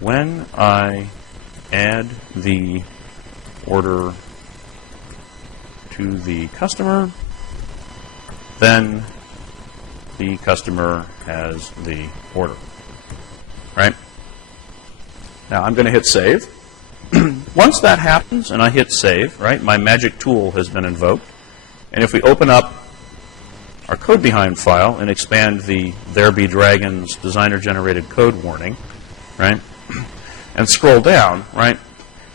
when I add the order to the customer, then the customer has the order, right? Now I'm going to hit save. Once that happens and I hit save, right, my magic tool has been invoked. And if we open up our code behind file and expand the There Be Dragons designer-generated code warning, right, and scroll down, right,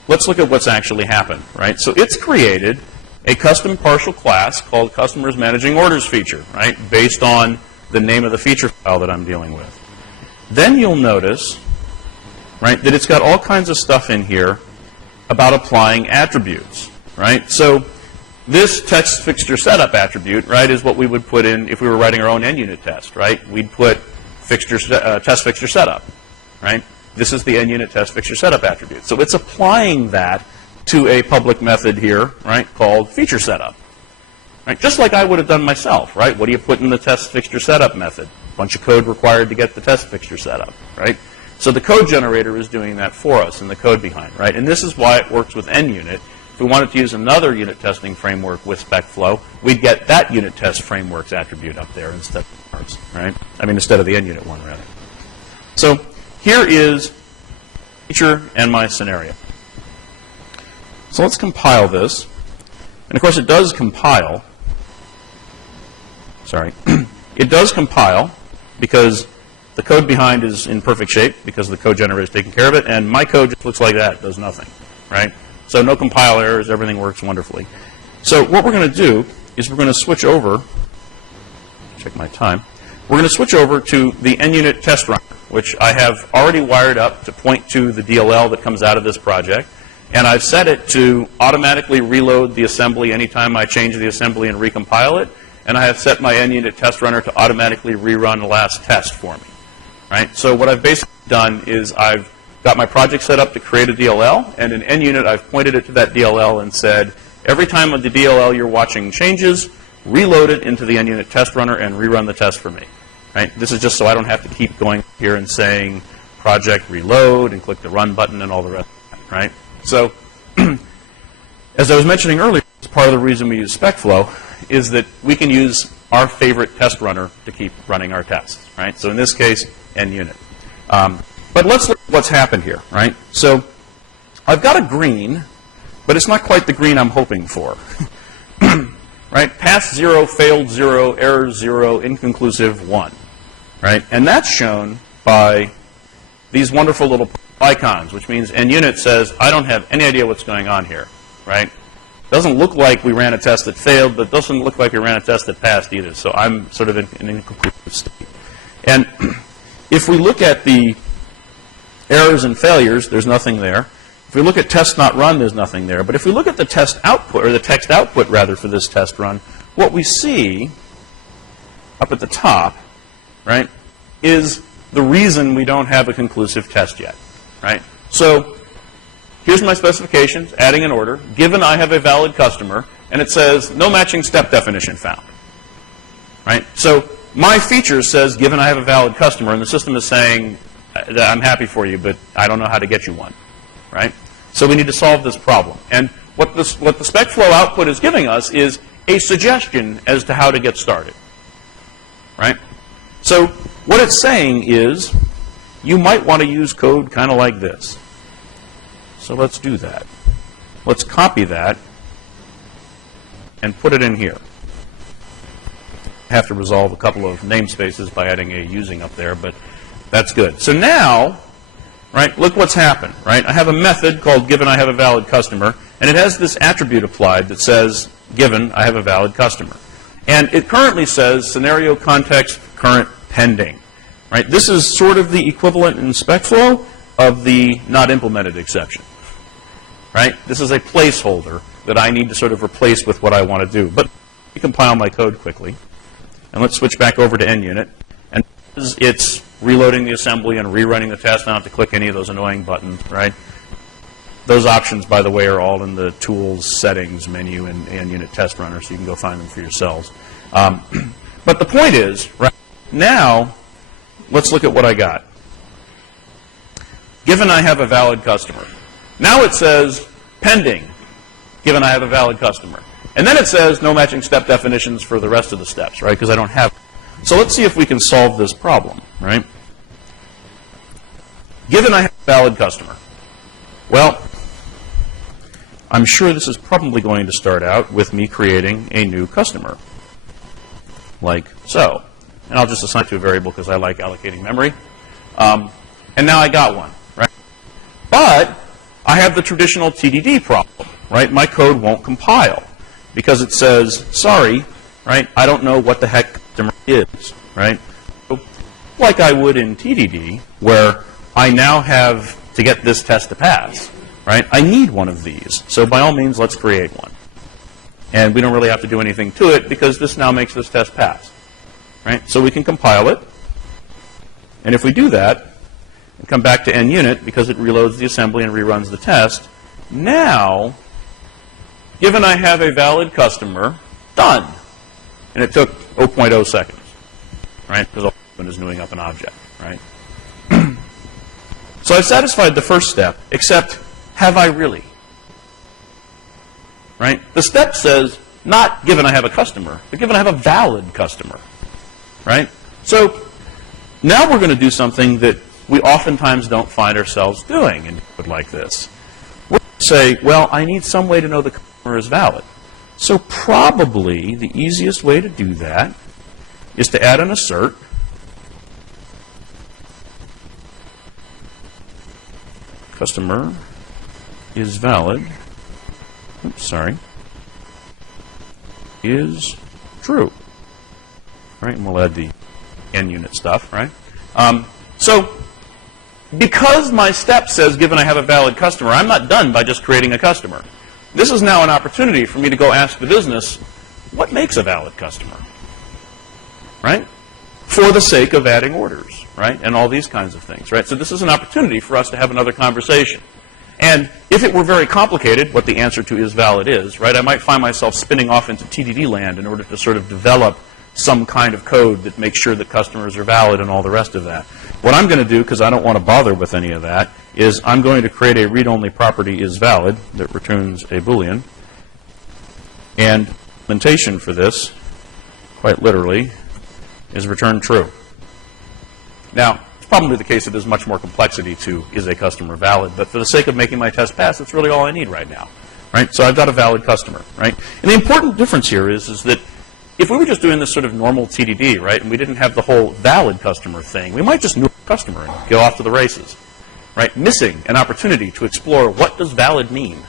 let's look at what's actually happened, right? So it's created a custom partial class called Customers Managing Orders feature, right, based on the name of the feature file that I'm dealing with. Then you'll notice, right, that it's got all kinds of stuff in here about applying attributes, right? So this test fixture setup attribute, right, is what we would put in if we were writing our own end unit test, right? We'd put test fixture setup, right? This is the end unit test fixture setup attribute. So it's applying that to a public method here, right, called feature setup, right? Just like I would have done myself, right? What do you put in the test fixture setup method? A bunch of code required to get the test fixture setup, right? So the code generator is doing that for us in the code behind, right? And this is why it works with NUnit. If we wanted to use another unit testing framework with SpecFlow, we'd get that unit test framework's attribute up there instead of ours, right? I mean, instead of the NUnit one, rather. So here is feature and my scenario. So let's compile this. And of course, it does compile. Sorry. It does compile because the code behind is in perfect shape because the code generator is taking care of it, and my code just looks like that, does nothing, right? So no compile errors, everything works wonderfully. So what we're going to do is we're going to switch over, check my time, we're going to switch over to the NUnit test runner, which I have already wired up to point to the DLL that comes out of this project, and I've set it to automatically reload the assembly anytime I change the assembly and recompile it, and I have set my NUnit test runner to automatically rerun the last test for me. Right? So what I've basically done is I've got my project set up to create a DLL, and in NUnit I've pointed it to that DLL and said, every time the DLL you're watching changes, reload it into the NUnit test runner and rerun the test for me. Right? This is just so I don't have to keep going here and saying project reload and click the run button and all the rest of that, right? So as I was mentioning earlier, part of the reason we use SpecFlow is that we can use our favorite test runner to keep running our tests, right? So in this case, NUnit. But let's look at what's happened here, right? So I've got a green, but it's not quite the green I'm hoping for. Right? Pass 0, failed 0, error 0, inconclusive 1. Right? And that's shown by these wonderful little icons, which means NUnit says, I don't have any idea what's going on here. Right? Doesn't look like we ran a test that failed, but doesn't look like we ran a test that passed either. So I'm sort of in an inconclusive state. And if we look at the errors and failures, there's nothing there. If we look at test not run, there's nothing there. But if we look at the test output, or the text output, rather, for this test run, what we see up at the top, right, is the reason we don't have a conclusive test yet, right? So here's my specifications, adding an order, given I have a valid customer, and it says no matching step definition found, right? So my feature says, given I have a valid customer, and the system is saying, I'm happy for you, but I don't know how to get you one, right? So we need to solve this problem. And what the SpecFlow output is giving us is a suggestion as to how to get started, right? So what it's saying is, you might want to use code kind of like this. So let's do that. Let's copy that and put it in here. I have to resolve a couple of namespaces by adding a using up there, but that's good. So now, right, look what's happened, right? I have a method called given I have a valid customer, and it has this attribute applied that says given I have a valid customer. And it currently says scenario context current pending. Right? This is sort of the equivalent in SpecFlow of the not implemented exception. Right? This is a placeholder that I need to sort of replace with what I want to do. But let me compile my code quickly. And let's switch back over to NUnit. And it's reloading the assembly and rerunning the test. I don't have to click any of those annoying buttons, right? Those options, by the way, are all in the Tools Settings menu in NUnit Test Runner, so you can go find them for yourselves. But the point is, right now, let's look at what I got. Given I have a valid customer. Now it says pending, given I have a valid customer. And then it says no matching step definitions for the rest of the steps, right, because I don't have. So let's see if we can solve this problem, right? Given I have a valid customer. Well, I'm sure this is probably going to start out with me creating a new customer, like so. And I'll just assign it to a variable because I like allocating memory. And now I got one, right? But I have the traditional TDD problem, right? My code won't compile because it says, sorry, right, I don't know what the heck customer is, right? So, like I would in TDD, where I now have to get this test to pass, right? I need one of these. So by all means, let's create one. And we don't really have to do anything to it because this now makes this test pass, right? So we can compile it. And if we do that, and come back to NUnit because it reloads the assembly and reruns the test, now, given I have a valid customer, done. And it took 0.0 seconds, right? Because all I'm doing is newing up an object, right? So I've satisfied the first step, except have I really? Right? The step says not given I have a customer, but given I have a valid customer, right? So now we're going to do something that we oftentimes don't find ourselves doing in code like this. We're going to say, well, I need some way to know the customer is valid. So probably the easiest way to do that is to add an assert. Customer is valid. Oops, sorry. Is true. Right, and we'll add the NUnit stuff, right? So because my step says given I have a valid customer, I'm not done by just creating a customer. This is now an opportunity for me to go ask the business, what makes a valid customer? Right? For the sake of adding orders, right? And all these kinds of things, right? So this is an opportunity for us to have another conversation. And if it were very complicated, what the answer to is valid is, right, I might find myself spinning off into TDD land in order to sort of develop some kind of code that makes sure that customers are valid and all the rest of that. What I'm going to do, because I don't want to bother with any of that, is I'm going to create a read-only property is valid that returns a Boolean. And implementation for this, quite literally, is return true. Now, it's probably the case that there's much more complexity to is a customer valid, but for the sake of making my test pass, that's really all I need right now. Right? So I've got a valid customer, right? And the important difference here is that if we were just doing this sort of normal TDD, right, and we didn't have the whole valid customer thing, we might just new customer and go off to the races, right? Missing an opportunity to explore what does valid mean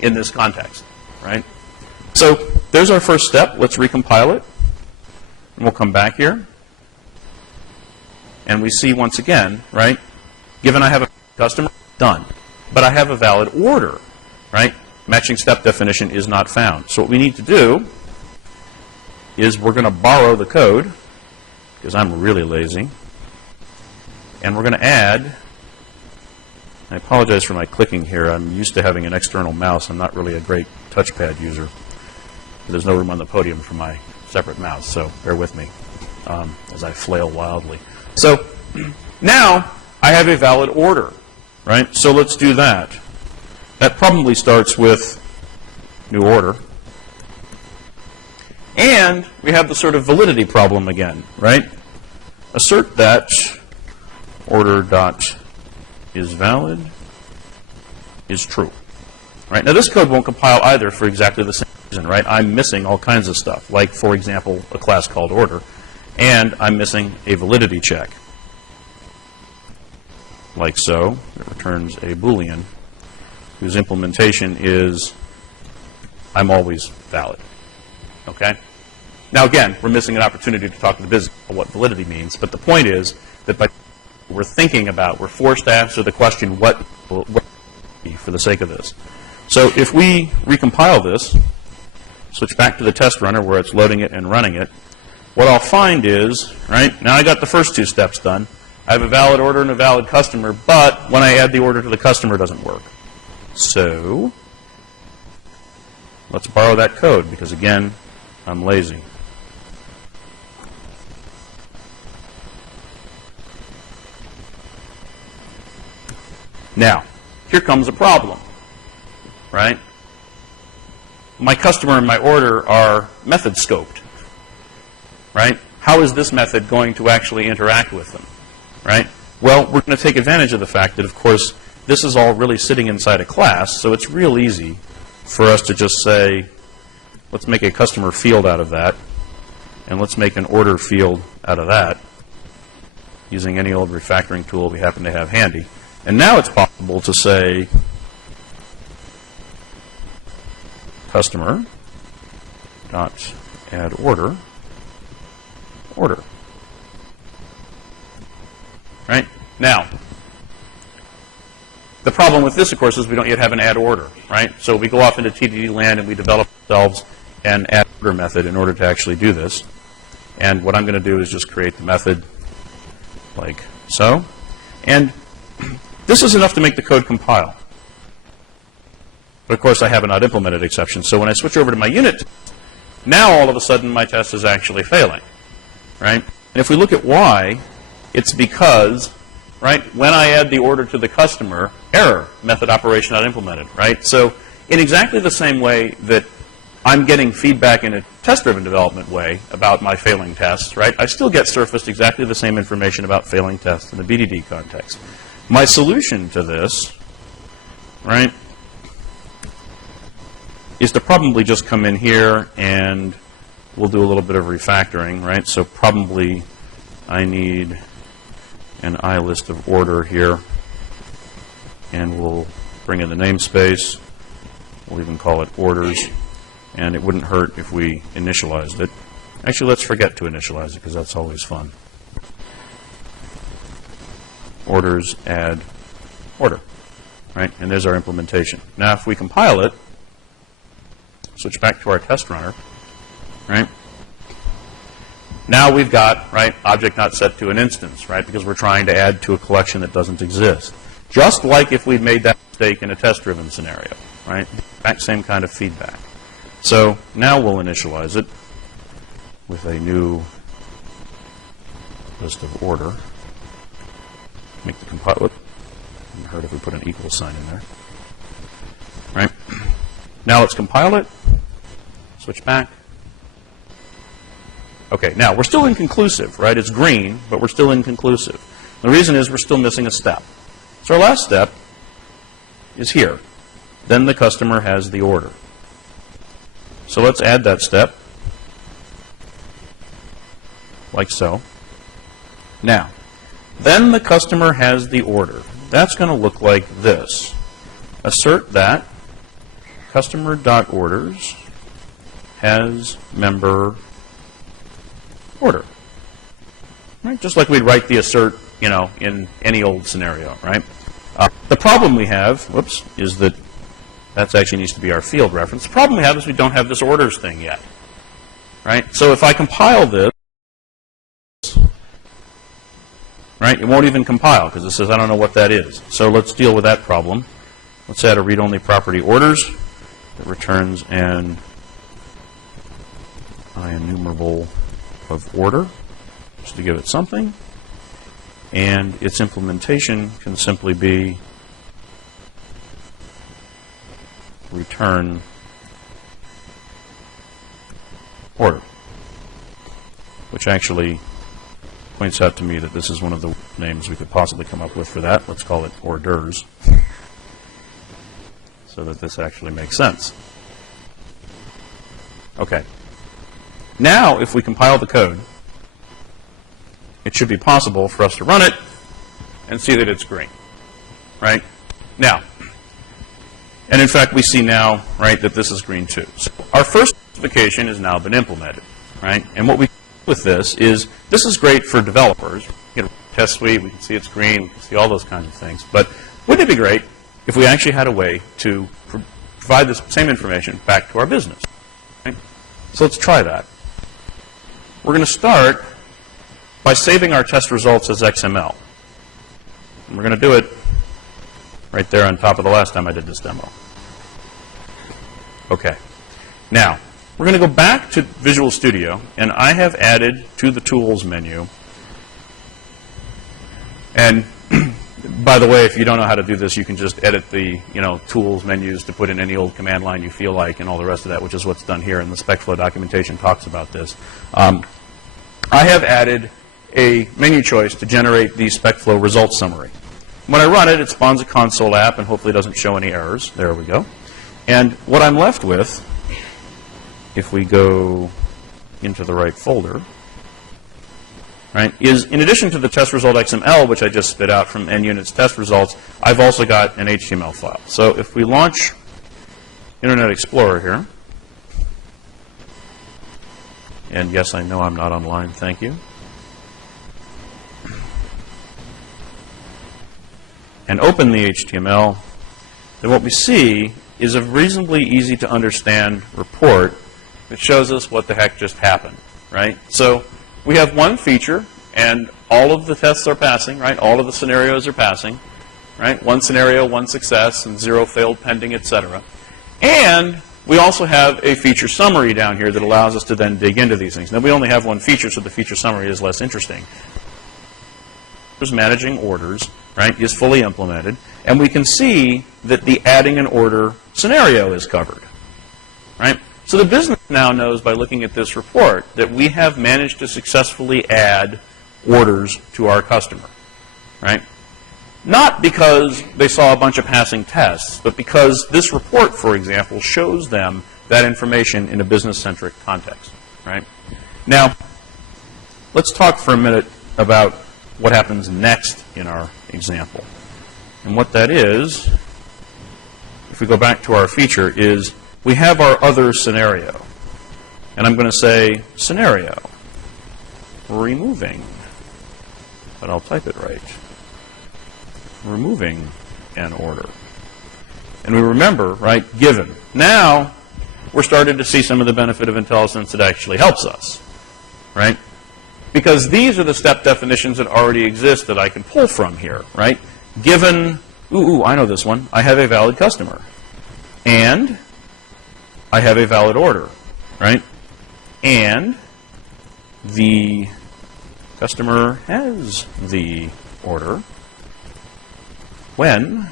in this context, right? So there's our first step. Let's recompile it. And we'll come back here. And we see once again, right, given I have a customer, done. But I have a valid order, right? Matching step definition is not found. So what we need to do is we're going to borrow the code, because I'm really lazy, and we're going to add, I apologize for my clicking here, I'm used to having an external mouse, I'm not really a great touchpad user. There's no room on the podium for my separate mouse, so bear with me as I flail wildly. So now I have a valid order, right? So let's do that. That probably starts with new order. And we have the sort of validity problem again, right? Assert that order dot is valid is true. Right? Now this code won't compile either for exactly the same reason, right? I'm missing all kinds of stuff, like, for example, a class called order, and I'm missing a validity check. Like so, it returns a Boolean whose implementation is I'm always valid. Okay? Now again, we're missing an opportunity to talk to the business about what validity means, but the point is that by we're thinking about, we're forced to answer the question, what for the sake of this. So if we recompile this, switch back to the test runner where it's loading it and running it, what I'll find is, right, now I got the first two steps done. I have a valid order and a valid customer, but when I add the order to the customer, it doesn't work. So let's borrow that code because, again, I'm lazy. Now, here comes a problem, right? My customer and my order are method scoped, right? How is this method going to actually interact with them, right? Well, we're going to take advantage of the fact that, of course, this is all really sitting inside a class, so it's real easy for us to just say, let's make a customer field out of that, and let's make an order field out of that, using any old refactoring tool we happen to have handy. And now it's possible to say customer dot add order, order. Right? Now, the problem with this, of course, is we don't yet have an add order, right? So we go off into TDD land and we develop ourselves an add order method in order to actually do this. And what I'm going to do is just create the method like so. And this is enough to make the code compile. But of course, I have a not implemented exception. So when I switch over to my unit test, now all of a sudden my test is actually failing, right? And if we look at why, it's because, right, when I add the order to the customer, error, method operation not implemented, right? So in exactly the same way that I'm getting feedback in a test-driven development way about my failing tests, right, I still get surfaced exactly the same information about failing tests in the BDD context. My solution to this, right, is to probably just come in here and we'll do a little bit of refactoring, right? So probably I need an iList of order here, and we'll bring in the namespace. We'll even call it orders, and it wouldn't hurt if we initialized it. Actually, let's forget to initialize it because that's always fun. Orders add order, right? And there's our implementation. Now, if we compile it, switch back to our test runner, right? Now we've got, right, object not set to an instance, right, because we're trying to add to a collection that doesn't exist. Just like if we'd made that mistake in a test-driven scenario, right? That same kind of feedback. So now we'll initialize it with a new list of order. Make the compile. Wouldn't hurt if we put an equal sign in there. Right? Now let's compile it. Switch back. Okay, now we're still inconclusive, right? It's green, but we're still inconclusive. The reason is we're still missing a step. So our last step is here. Then the customer has the order. So let's add that step, like so. Now, then the customer has the order. That's going to look like this. Assert that customer.orders has member order. Right? Just like we'd write the assert, you know, in any old scenario, right? The problem we have, whoops, is that that actually needs to be our field reference. The problem we have is we don't have this orders thing yet, right? So if I compile this, right, it won't even compile because it says I don't know what that is. So let's deal with that problem. Let's add a read-only property orders that returns an IEnumerable of order, just to give it something. And its implementation can simply be return order, which actually points out to me that this is one of the names we could possibly come up with for that. Let's call it orders, so that this actually makes sense. Okay. Now, if we compile the code, it should be possible for us to run it and see that it's green, right? Now, and in fact, we see now, right, that this is green too. So our first specification has now been implemented. right? And what we do with this is great for developers. You know, test suite, we can see it's green, we can see all those kinds of things. But wouldn't it be great if we actually had a way to provide this same information back to our business? Right? So let's try that. We're going to start by saving our test results as XML. And we're going to do it right there on top of the last time I did this demo. Okay. Now, we're going to go back to Visual Studio, and I have added to the Tools menu. And by the way, if you don't know how to do this, you can just edit the Tools menus to put in any old command line you feel like and all the rest of that, which is what's done here, and the SpecFlow documentation talks about this. I have added a menu choice to generate the SpecFlow results summary. When I run it, it spawns a console app and hopefully doesn't show any errors. There we go. And what I'm left with, if we go into the right folder, right, is in addition to the test result XML, which I just spit out from NUnit's test results, I've also got an HTML file. So if we launch Internet Explorer here, and yes, I know I'm not online, thank you, and open the HTML, then what we see is a reasonably easy to understand report that shows us what the heck just happened, right? So we have one feature, and all of the tests are passing, right? All of the scenarios are passing, right? One scenario, one success, and 0 failed pending, etc. And we also have a feature summary down here that allows us to then dig into these things. Now, we only have one feature, so the feature summary is less interesting. Managing orders, right, is fully implemented, and we can see that the adding an order scenario is covered, right? So the business now knows by looking at this report that we have managed to successfully add orders to our customer, right? Not because they saw a bunch of passing tests, but because this report, for example, shows them that information in a business-centric context, right? Now, let's talk for a minute about what happens next in our example. And what that is, if we go back to our feature, is we have our other scenario. And I'm going to say scenario, removing, but I'll type it right, removing an order. And we remember, right, given. Now, we're starting to see some of the benefit of IntelliSense that actually helps us, right? Because these are the step definitions that already exist that I can pull from here, right? Given, I know this one. I have a valid customer. And I have a valid order, right? And the customer has the order when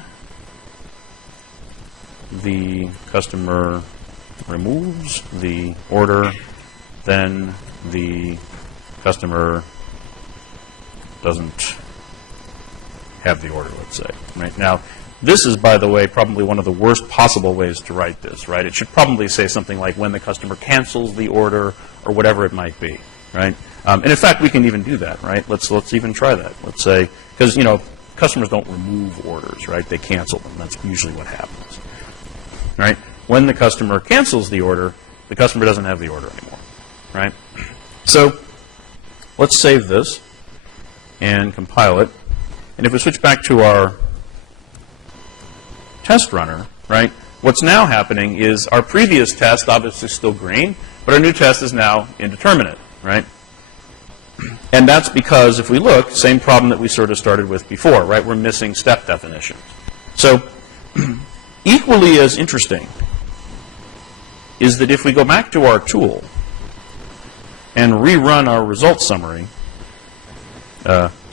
the customer removes the order, then the customer doesn't have the order, let's say. Right? Now, this is, by the way, probably one of the worst possible ways to write this, right? It should probably say something like when the customer cancels the order or whatever it might be, right? And in fact, we can even do that, right? Let's even try that. Let's say, because, customers don't remove orders, right? They cancel them. That's usually what happens, right? When the customer cancels the order, the customer doesn't have the order anymore, right? So let's save this and compile it. And if we switch back to our test runner, right, what's now happening is our previous test obviously is still green, but our new test is now indeterminate, right? And that's because, if we look, same problem that we sort of started with before, right? We're missing step definitions. So equally as interesting is that if we go back to our tool and rerun our results summary,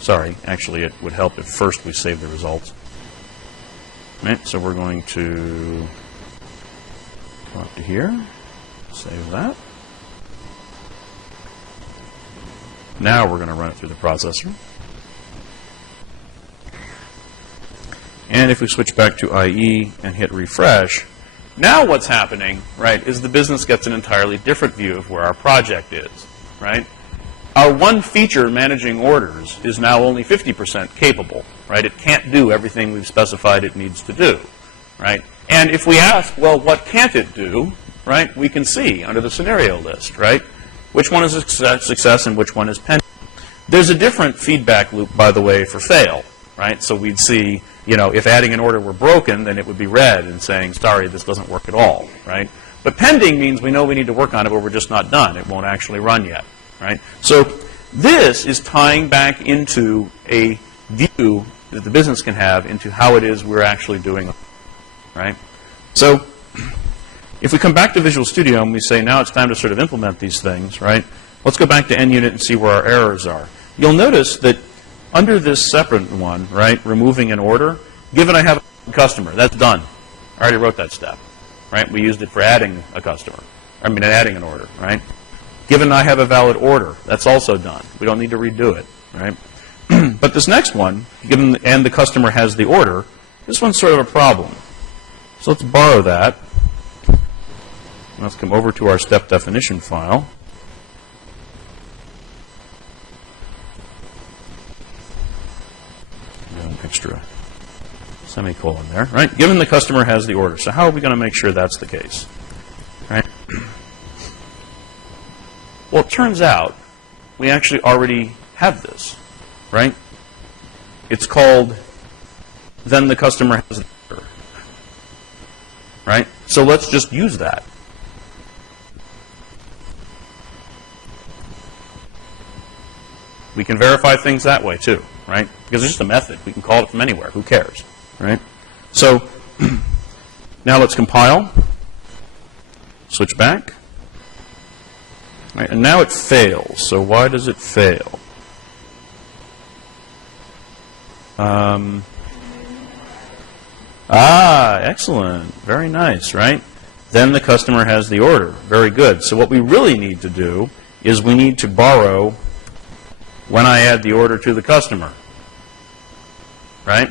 sorry, actually it would help if first we save the results. Right, so we're going to come up to here, save that. Now we're going to run it through the processor. And if we switch back to IE and hit refresh, now what's happening, right, is the business gets an entirely different view of where our project is, right? Our one feature, managing orders, is now only 50% capable, right? It can't do everything we've specified it needs to do, right? And if we ask, well, what can't it do, right, we can see under the scenario list, right? which one is a success and which one is pending. There's a different feedback loop, by the way, for fail, right? So we'd see, you know, if adding an order were broken, then it would be red and saying, sorry, this doesn't work at all, right? But pending means we know we need to work on it, but we're just not done. It won't actually run yet, right? So this is tying back into a view that the business can have into how it is we're actually doing, right? So if we come back to Visual Studio and we say now it's time to sort of implement these things, right? Let's go back to NUnit and see where our errors are. You'll notice that under this separate one, right, removing an order, given I have a customer, that's done. I already wrote that step, right? We used it for adding a customer. I mean, adding an order, right? Given I have a valid order, that's also done. We don't need to redo it, right? But this next one, given and the customer has the order, this one's sort of a problem. So let's borrow that. Let's come over to our step definition file. An extra semicolon there, right? Given the customer has the order. So how are we going to make sure that's the case, right? Well, it turns out we actually already have this, right? It's called then the customer has the order, right? So let's just use that. We can verify things that way too, right? Because it's just a method. We can call it from anywhere. Who cares, right? So now let's compile, switch back. Right, and now it fails. So why does it fail? Excellent. Very nice, right? Then the customer has the order. Very good. So what we really need to do is we need to borrow when I add the order to the customer, right?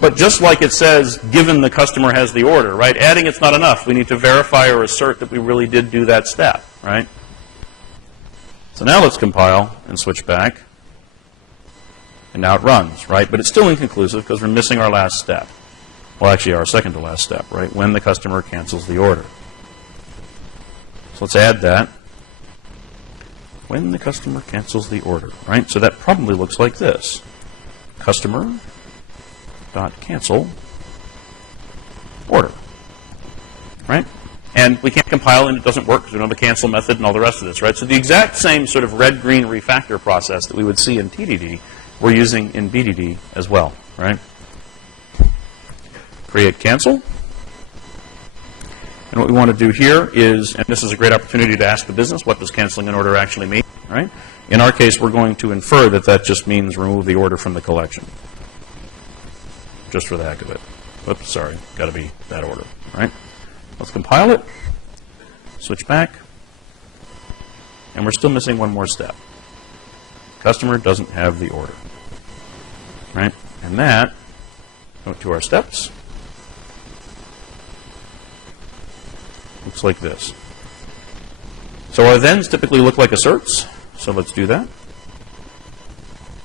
But just like it says, given the customer has the order, right? Adding it's not enough. We need to verify or assert that we really did do that step, right? So now let's compile and switch back. And now it runs, right? But it's still inconclusive because we're missing our last step. Well, actually, our second to last step, right? When the customer cancels the order. So let's add that. When the customer cancels the order, right? So that probably looks like this. Customer.cancel order, right? And we can't compile and it doesn't work because we don't have a cancel method and all the rest of this, right? So the exact same sort of red-green refactor process that we would see in TDD, we're using in BDD as well, right? Create cancel. And what we want to do here is, and this is a great opportunity to ask the business, what does canceling an order actually mean, right? In our case, we're going to infer that that just means remove the order from the collection. Just for the heck of it. Oops, sorry, got to be that order, right? Let's compile it, switch back, and we're still missing one more step. Customer doesn't have the order, right? And that, go to our steps, looks like this. So our thens typically look like asserts, so let's do that.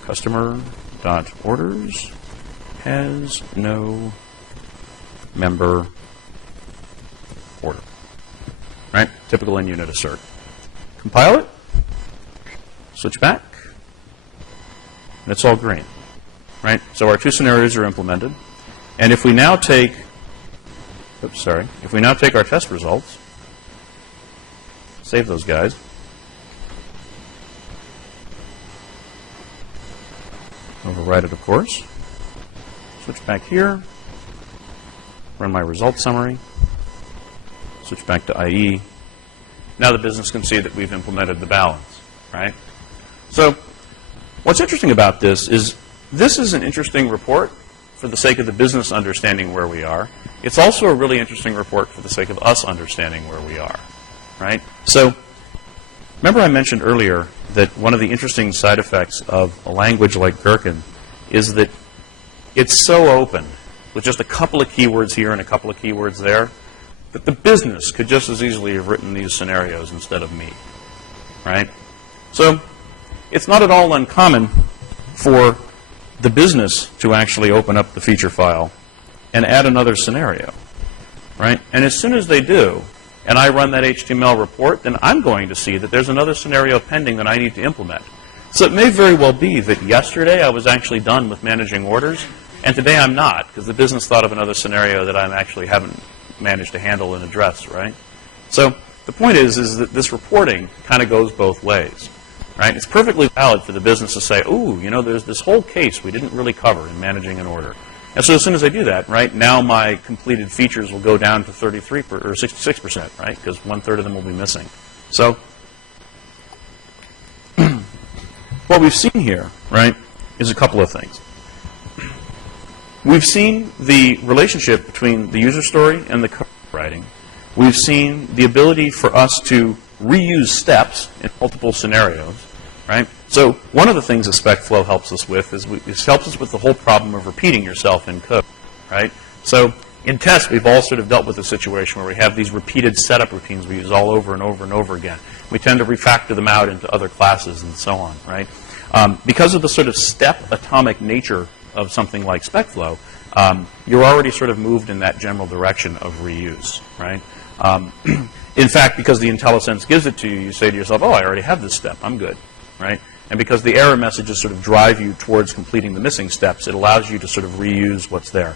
Customer.orders has no member order, right? Typical NUnit assert. Compile it, switch back, and it's all green, right? So our two scenarios are implemented. And if we now take, if we now take our test results, save those guys, overwrite it, of course, switch back here, run my result summary, switch back to IE. Now the business can see that we've implemented the balance, right? So what's interesting about this is an interesting report for the sake of the business understanding where we are. It's also a really interesting report for the sake of us understanding where we are, right? So remember I mentioned earlier that one of the interesting side effects of a language like Gherkin is that it's so open with just a couple of keywords here and a couple of keywords there that the business could just as easily have written these scenarios instead of me, right? So it's not at all uncommon for the business to actually open up the feature file and add another scenario, right? And as soon as they do, and I run that HTML report, then I'm going to see that there's another scenario pending that I need to implement. So it may very well be that yesterday I was actually done with managing orders, and today I'm not, because the business thought of another scenario that I actually haven't managed to handle and address, right? So the point is that this reporting kind of goes both ways, right? It's perfectly valid for the business to say, ooh, you know, there's this whole case we didn't really cover in managing an order. And so as soon as I do that, right, now my completed features will go down to 33 or 66%, right, because 1/3 of them will be missing. So what we've seen here, right, is a couple of things. We've seen the relationship between the user story and the code writing. We've seen the ability for us to reuse steps in multiple scenarios, right? So one of the things that SpecFlow helps us with is it helps us with the whole problem of repeating yourself in code, right? So in tests, we've all sort of dealt with a situation where we have these repeated setup routines we use all over and over and over again. We tend to refactor them out into other classes and so on, right? Because of the sort of step atomic nature of something like SpecFlow, you're already sort of moved in that general direction of reuse, right? In fact, because the IntelliSense gives it to you, you say to yourself, oh, I already have this step, I'm good, right? And because the error messages sort of drive you towards completing the missing steps, it allows you to sort of reuse what's there.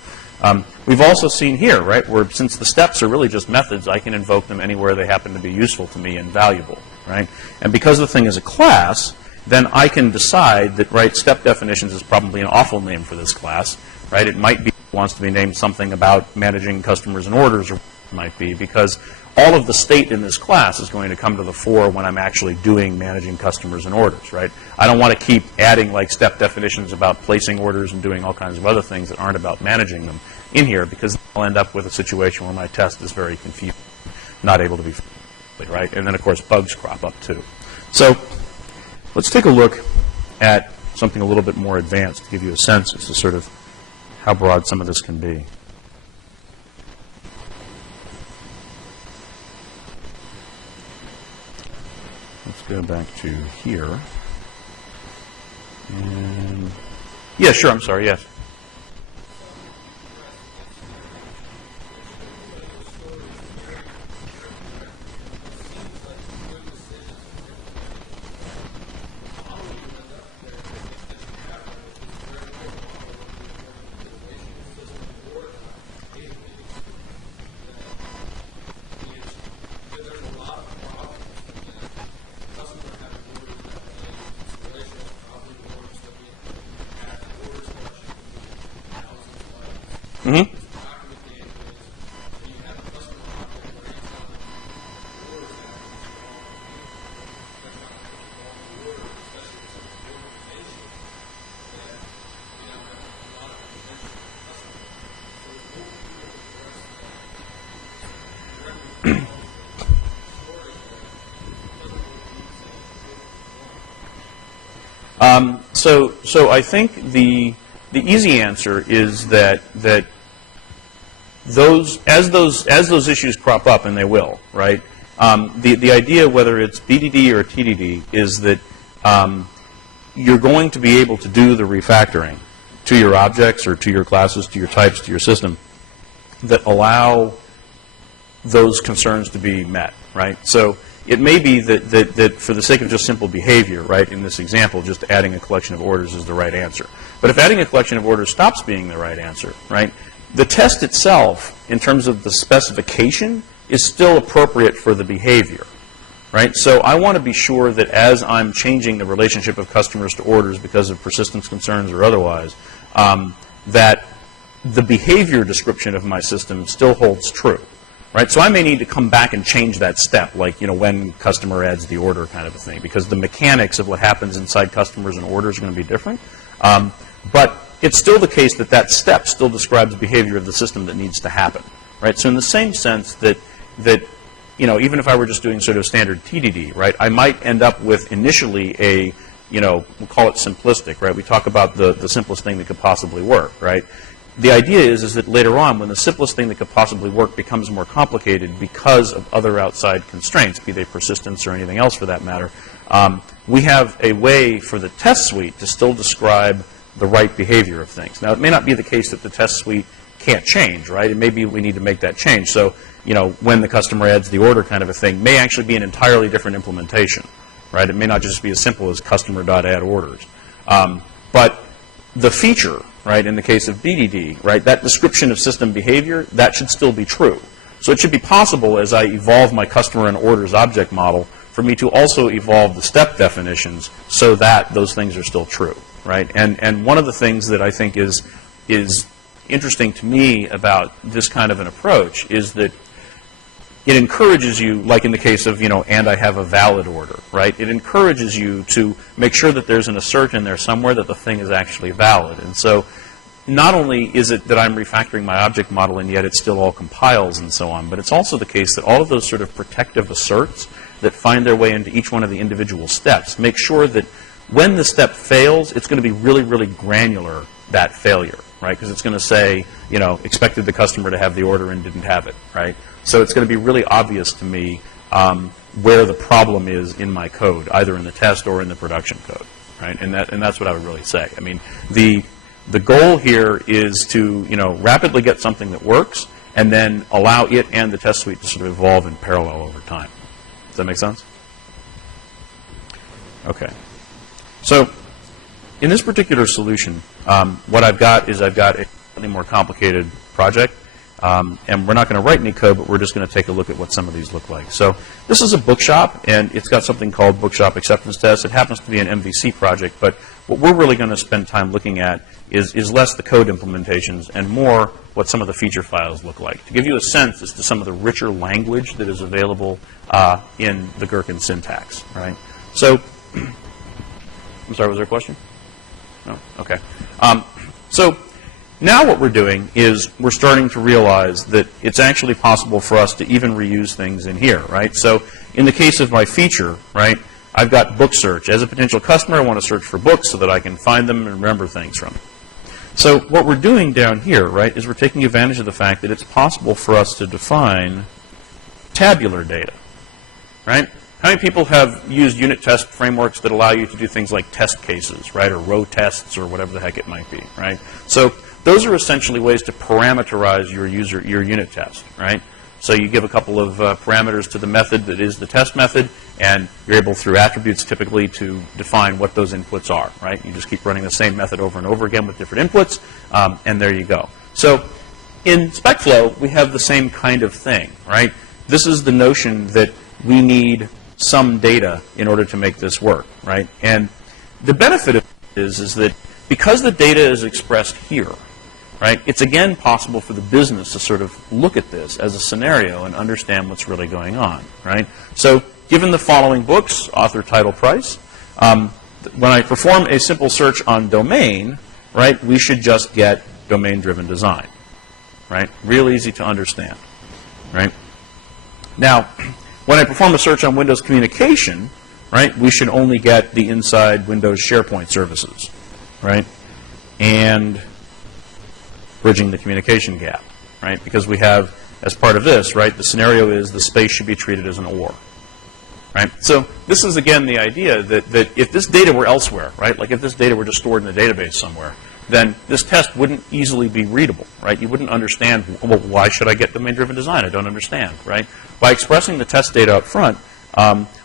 We've also seen here, right, where since the steps are really just methods, I can invoke them anywhere they happen to be useful to me and valuable, right? And because the thing is a class, then I can decide that, right, step definitions is probably an awful name for this class, right? It might be, wants to be named something about managing customers and orders, or it might be, because all of the state in this class is going to come to the fore when I'm actually doing managing customers and orders, right? I don't want to keep adding like step definitions about placing orders and doing all kinds of other things that aren't about managing them in here, because I'll end up with a situation where my test is very confused, not able to be, right? And then, of course, bugs crop up too. So let's take a look at something a little bit more advanced to give you a sense as to sort of how broad some of this can be. Let's go back to here. And yeah, sure, I'm sorry, yes. Mm-hmm. So I think the easy answer is that as those issues crop up, and they will, right? The idea, whether it's BDD or TDD, is that you're going to be able to do the refactoring to your objects or to your classes, to your types, to your system that allow those concerns to be met, right? So it may be that for the sake of just simple behavior, right, in this example, just adding a collection of orders is the right answer. But if adding a collection of orders stops being the right answer, right, the test itself, in terms of the specification, is still appropriate for the behavior, right? So I want to be sure that as I'm changing the relationship of customers to orders because of persistence concerns or otherwise, that the behavior description of my system still holds true, right? So I may need to come back and change that step, like, you know, when customer adds the order kind of a thing, because the mechanics of what happens inside customers and orders are going to be different. But it's still the case that that step still describes behavior of the system that needs to happen, right? So in the same sense that you know, even if I were just doing sort of standard TDD, right, I might end up with initially a, you know, we'll call it simplistic, right? We talk about the simplest thing that could possibly work, right? The idea is that later on, when the simplest thing that could possibly work becomes more complicated because of other outside constraints, be they persistence or anything else for that matter, we have a way for the test suite to still describe the right behavior of things. Now, it may not be the case that the test suite can't change, right? And maybe we need to make that change. So, you know, when the customer adds the order kind of a thing may actually be an entirely different implementation, right? It may not just be as simple as customer.add-orders. But the feature, right, in the case of BDD, right, that description of system behavior, that should still be true. So it should be possible as I evolve my customer and orders object model for me to also evolve the step definitions so that those things are still true, right? And one of the things that I think is interesting to me about this kind of an approach is that it encourages you, like in the case of, you know, and I have a valid order, right? It encourages you to make sure that there's an assert in there somewhere that the thing is actually valid. And so not only is it that I'm refactoring my object model and yet it still all compiles and so on, but it's also the case that all of those sort of protective asserts that find their way into each one of the individual steps make sure that when the step fails, it's going to be really, really granular, that failure, right? Because it's going to say, you know, expected the customer to have the order and didn't have it, right? So it's going to be really obvious to me where the problem is in my code, either in the test or in the production code, right? And that's what I would really say. I mean, the goal here is to, you know, rapidly get something that works and then allow it and the test suite to sort of evolve in parallel over time. Does that make sense? Okay. So in this particular solution, what I've got is I've got a slightly more complicated project. And we're not going to write any code, but we're just going to take a look at what some of these look like. So this is a bookshop, and it's got something called Bookshop Acceptance Test. It happens to be an MVC project, but what we're really going to spend time looking at is less the code implementations and more what some of the feature files look like, to give you a sense as to some of the richer language that is available in the Gherkin syntax, right? So, I'm sorry, was there a question? No? Okay. So now what we're doing is we're starting to realize that it's actually possible for us to even reuse things in here, right? So in the case of my feature, right, I've got book search. As a potential customer, I want to search for books so that I can find them and remember things from them. So what we're doing down here, right, is we're taking advantage of the fact that it's possible for us to define tabular data, right? How many people have used unit test frameworks that allow you to do things like test cases, right, or row tests or whatever the heck it might be, right? So those are essentially ways to parameterize your unit test, right? So you give a couple of parameters to the method that is the test method, and you're able through attributes typically to define what those inputs are, right? You just keep running the same method over and over again with different inputs, and there you go. So in SpecFlow, we have the same kind of thing, right? This is the notion that we need some data in order to make this work, right? And the benefit of it is that because the data is expressed here, right, it's again possible for the business to sort of look at this as a scenario and understand what's really going on, right? So given the following books, author, title, price, when I perform a simple search on domain, right, we should just get domain-driven design, right? Real easy to understand, right? Now, when I perform a search on Windows communication, right, we should only get the inside Windows SharePoint services, right? And bridging the communication gap, right? Because we have, as part of this, right, the scenario is the space should be treated as an OR, right? So this is, again, the idea that if this data were elsewhere, right, like if this data were just stored in the database somewhere, then this test wouldn't easily be readable, right? You wouldn't understand, well, why should I get domain-driven design? I don't understand, right? By expressing the test data up front,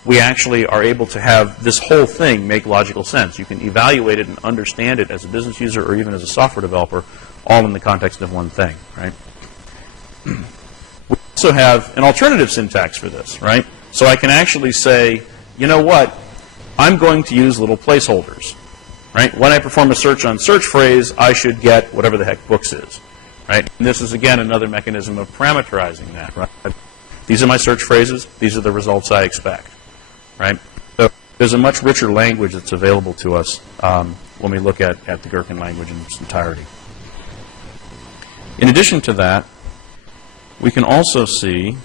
we actually are able to have this whole thing make logical sense. You can evaluate it and understand it as a business user or even as a software developer, all in the context of one thing, right? We also have an alternative syntax for this, right? So I can actually say, you know what, I'm going to use little placeholders, right? When I perform a search on search phrase, I should get whatever the heck books is, right? And this is, again, another mechanism of parameterizing that, right? These are my search phrases. These are the results I expect, right? So there's a much richer language that's available to us when we look at the Gherkin language in its entirety. In addition to that, we can also see,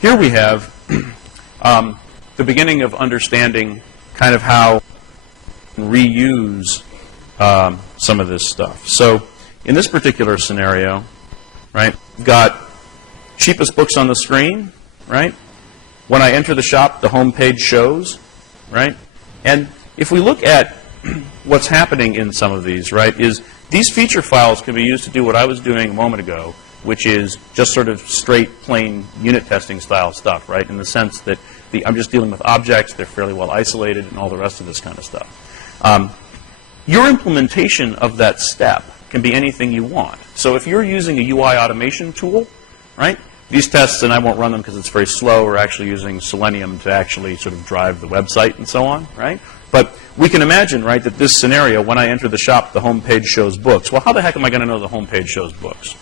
here we have the beginning of understanding kind of how we can reuse some of this stuff. So in this particular scenario, right, we've got cheapest books on the screen, right? When I enter the shop, the home page shows, right? And if we look at what's happening in some of these, right, is these feature files can be used to do what I was doing a moment ago, which is just sort of straight, plain unit testing style stuff, right, in the sense that I'm just dealing with objects, they're fairly well isolated, and all the rest of this kind of stuff. Your implementation of that step can be anything you want. So if you're using a UI automation tool, right, these tests, and I won't run them because it's very slow, we're actually using Selenium to actually sort of drive the website and so on, right? But we can imagine, right, that this scenario, when I enter the shop, the home page shows books. Well, how the heck am I going to know the home page shows books,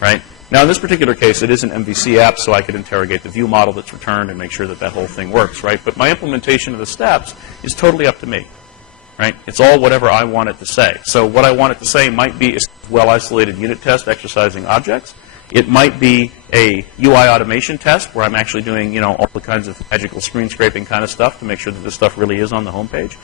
right? Now, in this particular case, it is an MVC app, so I could interrogate the view model that's returned and make sure that that whole thing works, right? But my implementation of the steps is totally up to me, right? It's all whatever I want it to say. So what I want it to say might be a well-isolated unit test exercising objects. It might be a UI automation test where I'm actually doing, you know, all the kinds of magical screen scraping kind of stuff to make sure that this stuff really is on the home page.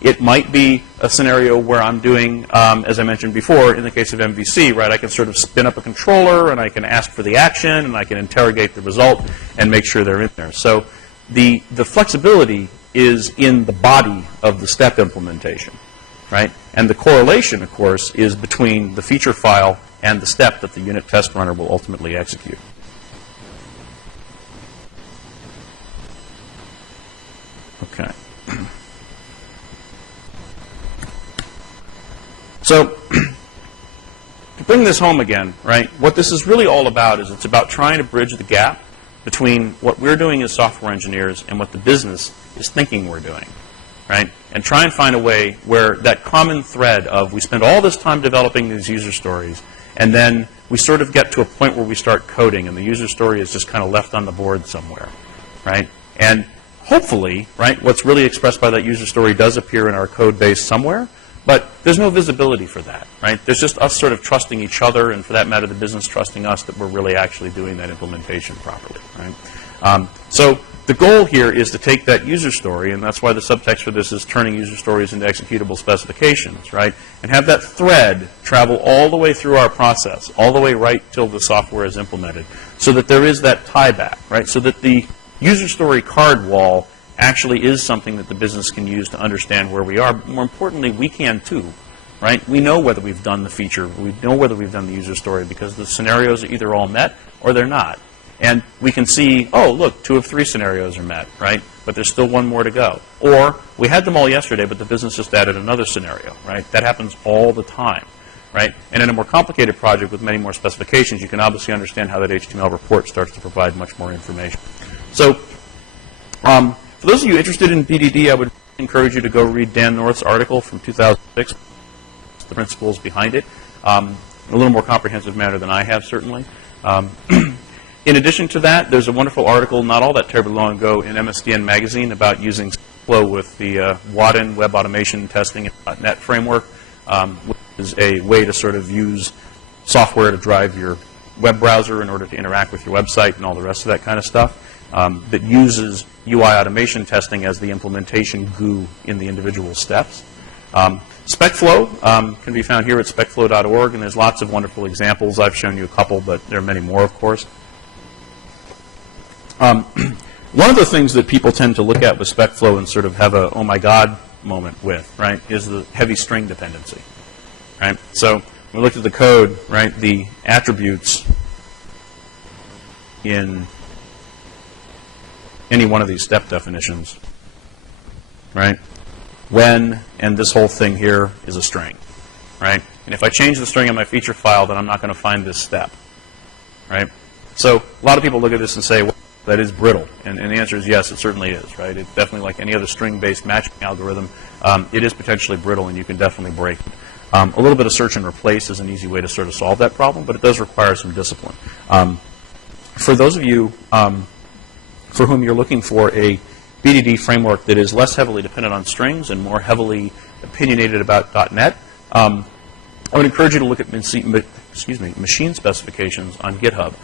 It might be a scenario where I'm doing, as I mentioned before, in the case of MVC, right, I can sort of spin up a controller and I can ask for the action and I can interrogate the result and make sure they're in there. So the flexibility is in the body of the step implementation, right? And the correlation, of course, is between the feature file and the step that the unit test runner will ultimately execute. Okay. So, to bring this home again, right, what this is really all about is it's about trying to bridge the gap between what we're doing as software engineers and what the business is thinking we're doing, right? And try and find a way where that common thread of we spend all this time developing these user stories, and then we sort of get to a point where we start coding, and the user story is just kind of left on the board somewhere, right? And hopefully, right, what's really expressed by that user story does appear in our code base somewhere, but there's no visibility for that, right? There's just us sort of trusting each other, and for that matter, the business trusting us that we're really actually doing that implementation properly, right? So the goal here is to take that user story, and that's why the subtext for this is turning user stories into executable specifications, right? And have that thread travel all the way through our process, all the way right till the software is implemented, so that there is that tie back, right? So that the user story card wall actually is something that the business can use to understand where we are. But more importantly, we can too, right? We know whether we've done the feature, we know whether we've done the user story, because the scenarios are either all met or they're not. And we can see, oh, look, 2 of 3 scenarios are met, right? But there's still 1 more to go. Or we had them all yesterday, but the business just added another scenario, right? That happens all the time, right? And in a more complicated project with many more specifications, you can obviously understand how that HTML report starts to provide much more information. So for those of you interested in BDD, I would encourage you to go read Dan North's article from 2006, the principles behind it, in a little more comprehensive manner than I have, certainly. In addition to that, there's a wonderful article not all that terribly long ago in MSDN magazine about using Flow with the Bohlen web automation testing and .NET framework, which is a way to sort of use software to drive your web browser in order to interact with your website and all the rest of that kind of stuff, that uses UI automation testing as the implementation glue in the individual steps. SpecFlow can be found here at specflow.org, and there's lots of wonderful examples. I've shown you a couple, but there are many more, of course. One of the things that people tend to look at with SpecFlow and sort of have a, oh my God moment with, right, is the heavy string dependency, right? So when we looked at the code, right, the attributes in any one of these step definitions, right, when, and this whole thing here is a string, right? And if I change the string in my feature file, then I'm not going to find this step, right? So a lot of people look at this and say, well, that is brittle. And the answer is yes, it certainly is, right? It's definitely like any other string-based matching algorithm. It is potentially brittle, and you can definitely break it. A little bit of search and replace is an easy way to sort of solve that problem, but it does require some discipline. For those of you for whom you're looking for a BDD framework that is less heavily dependent on strings and more heavily opinionated about .NET, I would encourage you to look at machine specifications on GitHub,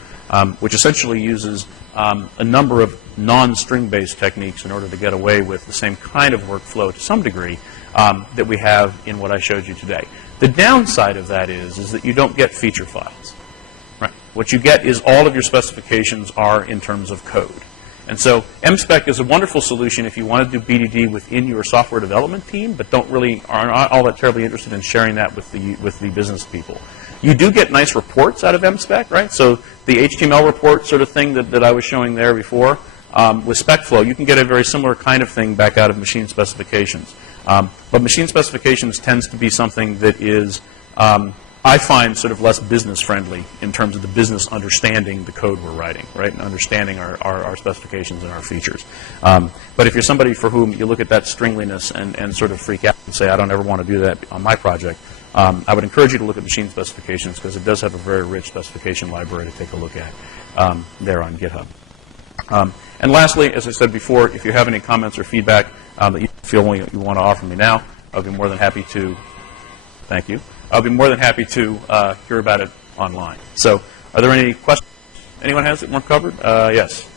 which essentially uses a number of non-string-based techniques in order to get away with the same kind of workflow to some degree that we have in what I showed you today. The downside of that is that you don't get feature files. Right? What you get is all of your specifications are in terms of code. And so MSpec is a wonderful solution if you want to do BDD within your software development team, but are not all that terribly interested in sharing that with the business people. You do get nice reports out of MSpec, right? So the HTML report sort of thing that I was showing there before, with SpecFlow, you can get a very similar kind of thing back out of machine specifications. But machine specifications tends to be something that is, I find, sort of less business friendly in terms of the business understanding the code we're writing, right, and understanding our specifications and our features. But if you're somebody for whom you look at that stringliness and sort of freak out and say, I don't ever want to do that on my project, I would encourage you to look at machine specifications because it does have a very rich specification library to take a look at there on GitHub. And lastly, as I said before, if you have any comments or feedback that you feel you want to offer me now, I'll be more than happy to. Thank you. I'll be more than happy to hear about it online. So, are there any questions? Anyone has it more covered? Yes.